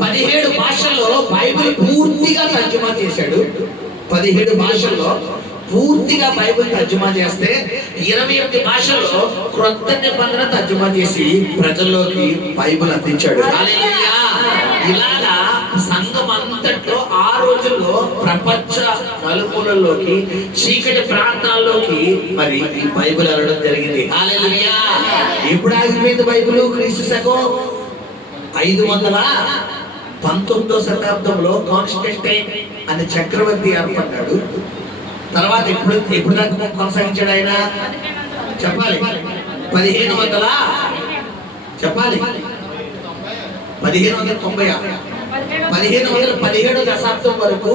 17 భాషల్లో బైబిల్ పూర్తిగా తర్జుమా చేశాడు. 17 భాషల్లో పూర్తిగా బైబిల్ తర్జుమా చేస్తే 28 భాషల్లో క్రొత్త నిబంధన తర్జుమా చేసి ప్రజల్లోకి బైబిల్ అందించాడు. హల్లెలూయా. ఇలాగా సంఘం అంతట్లో ఆ రోజుల్లో ప్రపంచ నలుమూలల్లోకి చీకటి ప్రాంతాల్లోకి మరి ఈ బైబిల్ వెళ్ళడం జరిగింది. హల్లెలూయా. ఎప్పుడు ఆగిపోయింది బైబిల్? క్రీస్తు శకం 519వ శతాబ్దంలో కాన్స్టంటైన్ అనే చక్రవర్తి ఏర్పడ్డాడు. తర్వాత ఎప్పుడు దాకా కొనసాగించాడు ఆయన? చెప్పాలి. 1500 చెప్పాలి 1590 1517 దశాబ్దం వరకు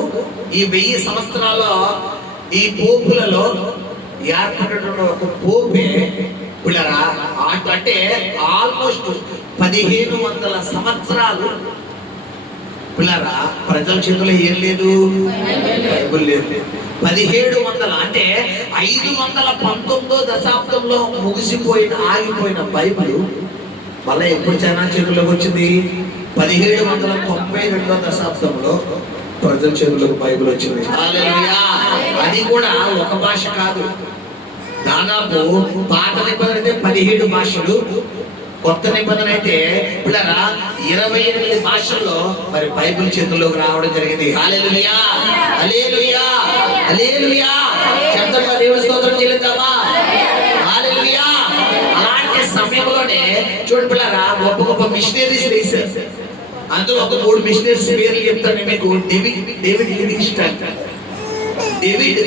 ఈ 1000 సంవత్సరాల్లో ఈ పోపులలో ఏర్పడిన ఒక పోపే పిల్లరా అంటే ఆల్మోస్ట్ 1500 సంవత్సరాలు పిల్లరా ప్రజల చేతిలో ఏం లేదు, బైబిల్ లేదు. 1700 అంటే 519వ దశాబ్దంలో ఆగిపోయిన బైబిల్ మళ్ళీ ఎప్పుడు చైనా చేతుల్లోకి వచ్చింది? 1792వ దశాబ్దంలో ప్రజల చేతుల్లోకి బైబిల్ వచ్చింది. హల్లెలూయా. అది కూడా ఒక భాష కాదు, దాదాపు పాత నిబంధన అయితే 17 భాషలు, కొత్త నిబంధన అయితే పిల్లరా 28 భాషల్లో మరి బైబిల్ చేతుల్లోకి రావడం జరిగింది. హల్లెలూయా. హల్లెలూయా. హల్లెలూయా. శబ్దంగా దేవుని స్తోత్రం చెల్లిద్దామా? హల్లెలూయా. అలాంటి సమయంలోనే చూడండి పిల్లరా గొప్ప గొప్ప మిషనరీస్ వేశారు. అందులో ఒక 3 మిషనరీస్ పేర్లు చెప్తాను మీకు. డేవిడ్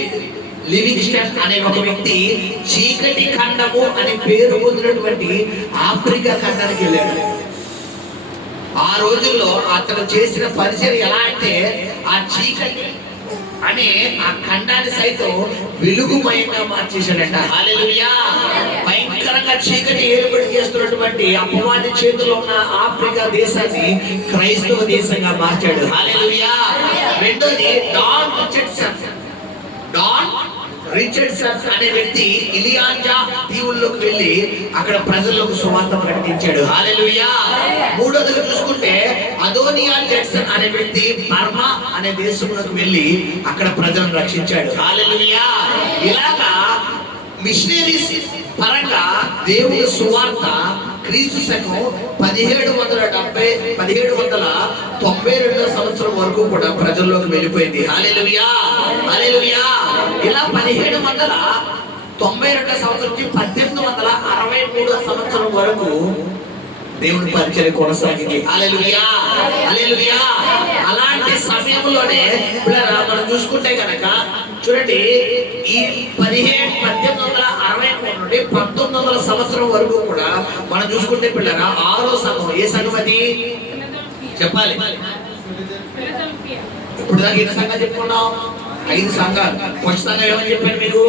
లివింగ్స్టన్ అనే ఒక వ్యక్తి చీకటి ఖండము అనే పేరు పొందినటువంటి ఆఫ్రికా ఖండానికి వెళ్ళాడు. ఆ రోజుల్లో అతను చేసిన పరిచయం ఎలా అంటే ఆ చీకటి అనే ఆ ఖండాన్ని సైతం వెలుగుమయంగా మార్చేశాడంట. హల్లెలూయా. భయంకరంగా చీకటి ఏర్పడి చేస్తున్నటువంటి అపవాది చేతిలో ఉన్న ఆఫ్రికా దేశాన్ని క్రైస్తవ దేశంగా మార్చాడు. హల్లెలూయా. రెండోది డాన్ రిచర్డ్సన్ అనే వ్యక్తి ఇలియాంజా దీవుల్లోకి వెళ్ళి అక్కడ ప్రజల్లోకి సువార్త ప్రకటించాడు. హల్లెలూయా. మూడోదిగా చూసుకుంటే అదోనియా జడ్సన్ అనే వ్యక్తి బర్మా అనే దేశంలోకి వెళ్ళి అక్కడ ప్రజలను రక్షించాడు. హల్లెలూయా. ఇలాగా మిషనరీస్ పరంగా దేవుని సువార్త క్రీస్తు శకం 1792 సంవత్సరం వరకు కూడా ప్రజల్లోకి వెళ్ళిపోయింది. హల్లెలూయా. హల్లెలూయా. ఇలా 1792 సంవత్సరం నుంచి 1863 సంవత్సరం వరకు దేవుని పరిచయం కొనసాగింది. హల్లెలూయా. హల్లెలూయా. అలాంటి సమయంలోనే మనం చూసుకుంటే కనుక చూడండి ఈ 1863 నుండి 1900 సంవత్సరం వరకు కూడా మనం చూసుకుంటే పిల్లరా 6వ సంఘం. ఏ సంఘం అది? చెప్పాలి. ఇప్పుడు దాకా ఎన్ని సంఘాలు చెప్పుకున్నాం? 5 సంఘాలు. ఫస్ట్ సంఘం ఏమని చెప్పాను మీకు?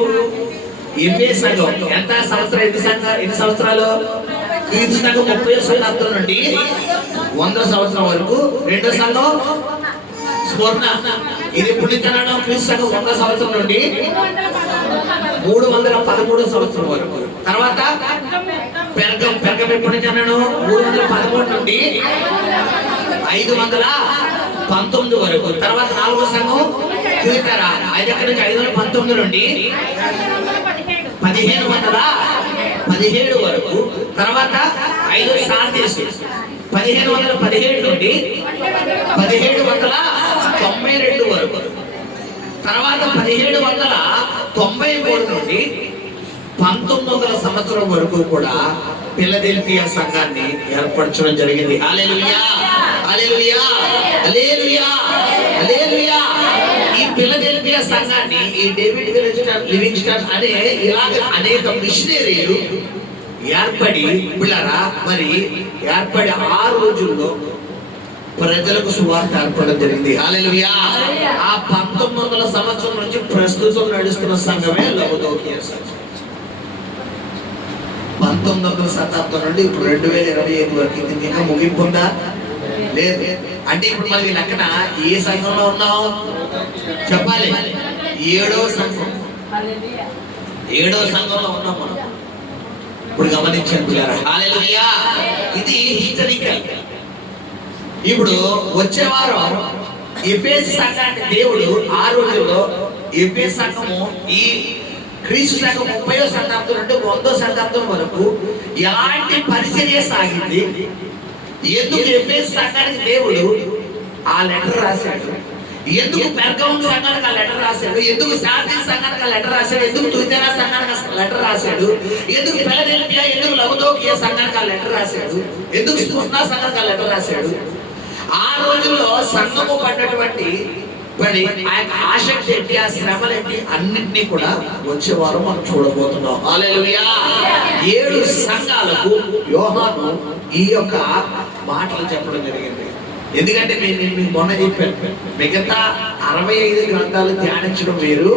ఎంఏ సంఘం. ఎంత సంవత్సరం? ఎన్ని సంవత్సరాలు? క్రీస్తు సంఘం 30వ శతాబ్దం నుండి 100 సంవత్సరం వరకు. రెండో సంఘం స్వర్ణ. ఇది ఎప్పుడు నుంచి అన్నాడు? క్రీస్తు సంఘం 100 సంవత్సరం నుండి 313 సంవత్సరం వరకు. తర్వాత పెరగం ఎప్పటి నుంచి అన్నాడు? 313 నుండి 519 వరకు. తర్వాత 4వ సంఘం చూస్తారా? అది ఎక్కడి నుంచి? 519 నుండి 1517 వరకు. తర్వాత 5వ శాంతి 1517 నుండి 1792 వరకు. తర్వాత 1793 నుండి 1900 సంవత్సరం వరకు కూడా ఫిలదెల్ఫియా సంఘాన్ని ఏర్పరచడం జరిగింది. హల్లెలూయా. హల్లెలూయా. హల్లెలూయా. హల్లెలూయా. ఈ ఫిలదెల్ఫియా సంఘాన్ని ఈ డేవిడ్ లివింగ్స్టన్ అనే ఇలాగ అనేక మిషనరీలు ఏర్పడి ఆ రోజుల్లో ప్రజలకు సువార్త ఏర్పడడం జరిగింది. హల్లెలూయా. ఆ 1900 సంవత్సరం నుంచి ప్రస్తుతం నడుస్తున్న సంఘమే లవోదికీయ సంఘం. 19వ శతాబ్దం నుండి ఇప్పుడు 2025 వరకు ఇది ఇంకా ముగింపు ఉందా? లేదు. అంటే ఇప్పుడు మనకి లెక్కన ఏ సంఘంలో ఉన్నాం? చెప్పాలి. 7వ సంఘం. 7వ సంఘంలో ఉన్నాం మనం. ఇప్పుడు గమనించాను పిల్లరా. హల్లెలూయా. ఇది హిస్టరికల్. ఇప్పుడు వచ్చే వారం ఎఫెసు సంఘాన్ని దేవుడు ఆ రోజుల్లో ఎఫెసు సంఘము ఈ క్రీస్తు సంఘం 30వ శతాబ్దం నుండి 100వ శతాబ్దం వరకు ఎలాంటి పరిచర్య సాగింది, ఎందుకు ఎఫెసు సంఘానికి దేవుడు ఆ లెటర్ రాశాడు, ఎందుకు పెర్గమం సంఘానికి ఆ లెటర్ రాశాడు, ఎందుకు సార్దీస్ సంఘానికి ఆ లెటర్ రాశాడు, ఎందుకు తుయతైరా సంఘానికి ఆ లెటర్ రాశాడు, ఎందుకు ఫిలదెల్ఫియా, ఎందుకు లవదోకియా సంఘానికి ఆ లెటర్ రాశాడు, ఎందుకు స్ముర్నా సంఘానికి ఆ లెటర్ రాశాడు. ఆ రోజుల్లో సంఘము పడ్డటువంటి మరి ఆ యొక్క ఆసక్తి ఏంటి, ఆ శ్రమలు ఏంటి, అన్నింటినీ కూడా వచ్చే వారం మనం చూడబోతున్నాం. హల్లెలూయా. 7 సంఘాలకు యోహాను ఈ యొక్క మాటలు చెప్పడం జరిగింది. ఎందుకంటే నేను మీకు మొన్న చెప్పాను, మిగతా 65 గ్రంథాలు ధ్యానించడం వేరు,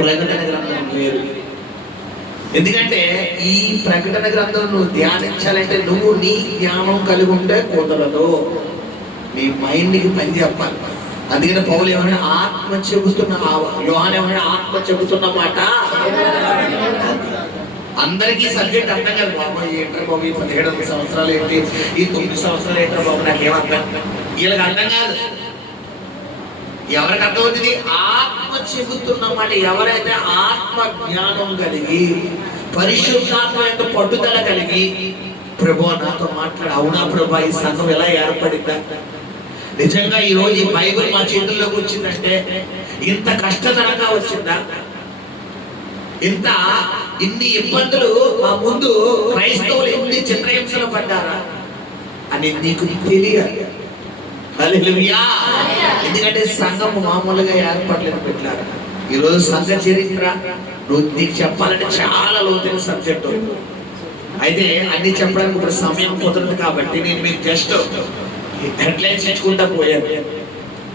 ప్రకటన గ్రంథం వేరు. ఎందుకంటే ఈ ప్రకటన గ్రంథం నువ్వు ధ్యానించాలంటే నువ్వు నీ జ్ఞానం కలిగి ఉంటే కుదరదు, నీ మైండ్కి పని చెప్పాలి. అందుకని పౌలు ఏమైనా ఆత్మ చెబుతున్న, యోహాను ఏమైనా ఆత్మ చెబుతున్న మాట. అందరికీ సబ్జెక్ట్ అర్థం కాదు. బాబు ఏంటారు బాబు, ఈ 17 సంవత్సరాలు ఏంటి, ఈ 9 సంవత్సరాలు ఏంటారు బాబు, నాకేమర్థం, వీళ్ళకి అర్థం కాదు. ఎవరికి అర్థమవుతుంది? ఆత్మ చెబుతున్నమాట. ఎవరైతే ఆత్మ జ్ఞానం కలిగి పరిశుద్ధాత్మ యొక్క పట్టుదల కలిగి, ప్రభు నాతో మాట్లాడు, అవునా ప్రభు ఈ సంఘం ఎలా ఏర్పడిందా, నిజంగా ఈ రోజు ఈ బైబిల్ మా చేతుల్లోకి వచ్చిందంటే ఇంత కష్టతరంగా వచ్చిందా, ఇన్ని ఇబ్బందులు మా ముందు క్రైస్తవులు ఎన్ని చిత్రహింసలు పడ్డారా అని నీకు తెలియాలి. హల్లెలూయా. ఎందుకంటే సంఘం మామూలుగా ఏర్పడలేదు పెట్టారు. ఈరోజు సంఘ చరిత్ర నీకు చెప్పాలంటే చాలా లోతైన సబ్జెక్టు. అయితే అన్ని చెప్పడానికి ఇప్పుడు సమయం కుదరదు కాబట్టి నేను మీకు జస్ట్ హెడ్లైన్స్ ఇచ్చుకుంటా పోయాను,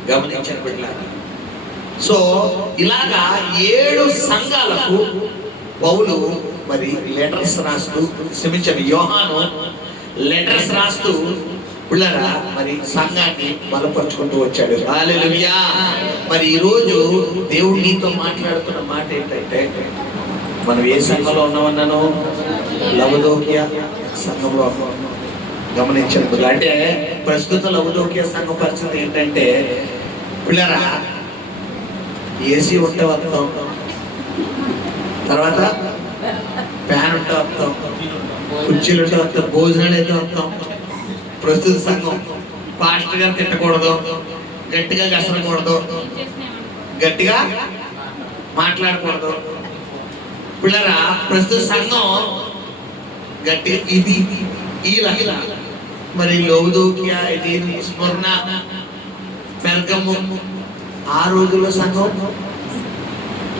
గమనించాను పెట్టారు. సో ఇలాగా 7 సంఘాలకు పౌలు మరి లెటర్స్ రాస్తూ, క్షమించండి యోహాను లెటర్స్ రాస్తూ పిల్లరా మరి సంఘాన్ని బలపరుచుకుంటూ వచ్చాడు. హల్లెలూయా. మరి ఈరోజు దేవుడు నీతో మాట్లాడుతున్న మాట ఏంటంటే, మనం ఏ సంఘంలో ఉన్నామన్నాను? లవదోకియా సంఘంలో గమనించండి. అంటే ప్రస్తుత లవదోకియా సంఘ పరిస్థితి ఏంటంటే పిల్లరా, ఏసీ ఉంటే వస్తాం, తర్వాత ఫ్యాన్ ఉంటే వస్తాం, కుర్చీలు ఉంటే వస్తాం, భోజనాలు అయితే వస్తాం. ప్రస్తుత సంఘం పాస్టర్ గారు తిట్టకూడదు, గట్టిగా గసరకూడదు, గట్టిగా మాట్లాడకూడదు. పిల్లరా, ప్రస్తుత సంఘం గట్టి ఇది ఇలా మరి లవదోకియా, ఇది స్మరణ, పెర్గము. ఆ రోజుల్లో సంఘం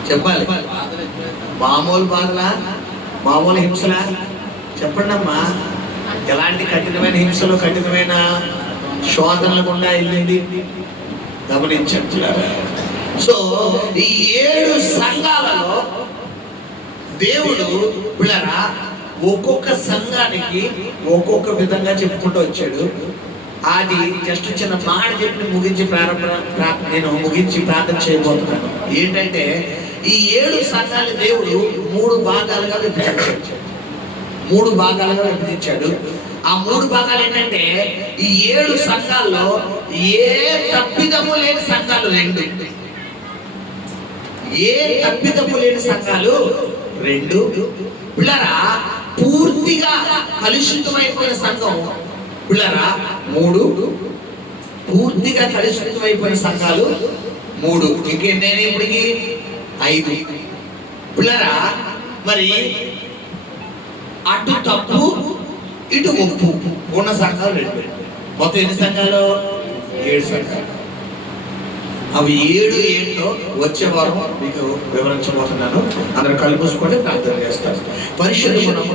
చెప్పాలి మామూలు బాధలా, మామూలు హింసలా? చెప్పండి అమ్మా, ఎలాంటి కఠినమైన హింసలు, కఠినమైన శోధనలు గుండా వెళ్ళింది గమనించండి. సో ఈ 7 సంఘాలలో దేవుడు పిల్లరా ఒక్కొక్క సంఘానికి ఒక్కొక్క విధంగా చెప్పుకుంటూ వచ్చాడు. అది జస్ట్ చిన్న మాట చెప్పి ముగించి నేను ముగించి ప్రార్థన చేయబోతున్నాను. ఏంటంటే ఈ 7 సంఘాలు దేవుడు 3 భాగాలుగా విభజించాడు. 3 భాగాలుగా విభజించాడు. ఆ 3 భాగాలు ఏంటంటే, ఈ 7 సంఘాల్లో ఏ తప్పిదము లేని సంఘాలు 2, ఏ తప్పిదము లేని సంఘాలు 2, పిల్లరా పూర్తిగా కలుషితమైపోయిన సంఘం పిల్లరా 3, పూర్తిగా కలుషితమైపోయిన సంఘాలు 3. ఇంకేంటైనా ఇప్పటికి 5. పిల్లరా మరి అటు తప్పు ఇటు ఒప్పు ఉన్న సంఘాలు 2. మొత్తం ఎన్ని సంఘాలు? 7 సంఘాలు. అవి 7 ఏంటో వచ్చే వారం మీకు వివరించబోతున్నాను. అందరూ కళ్ళు మూసుకొని ప్రార్థన చేస్తారు. పరిశుద్ధ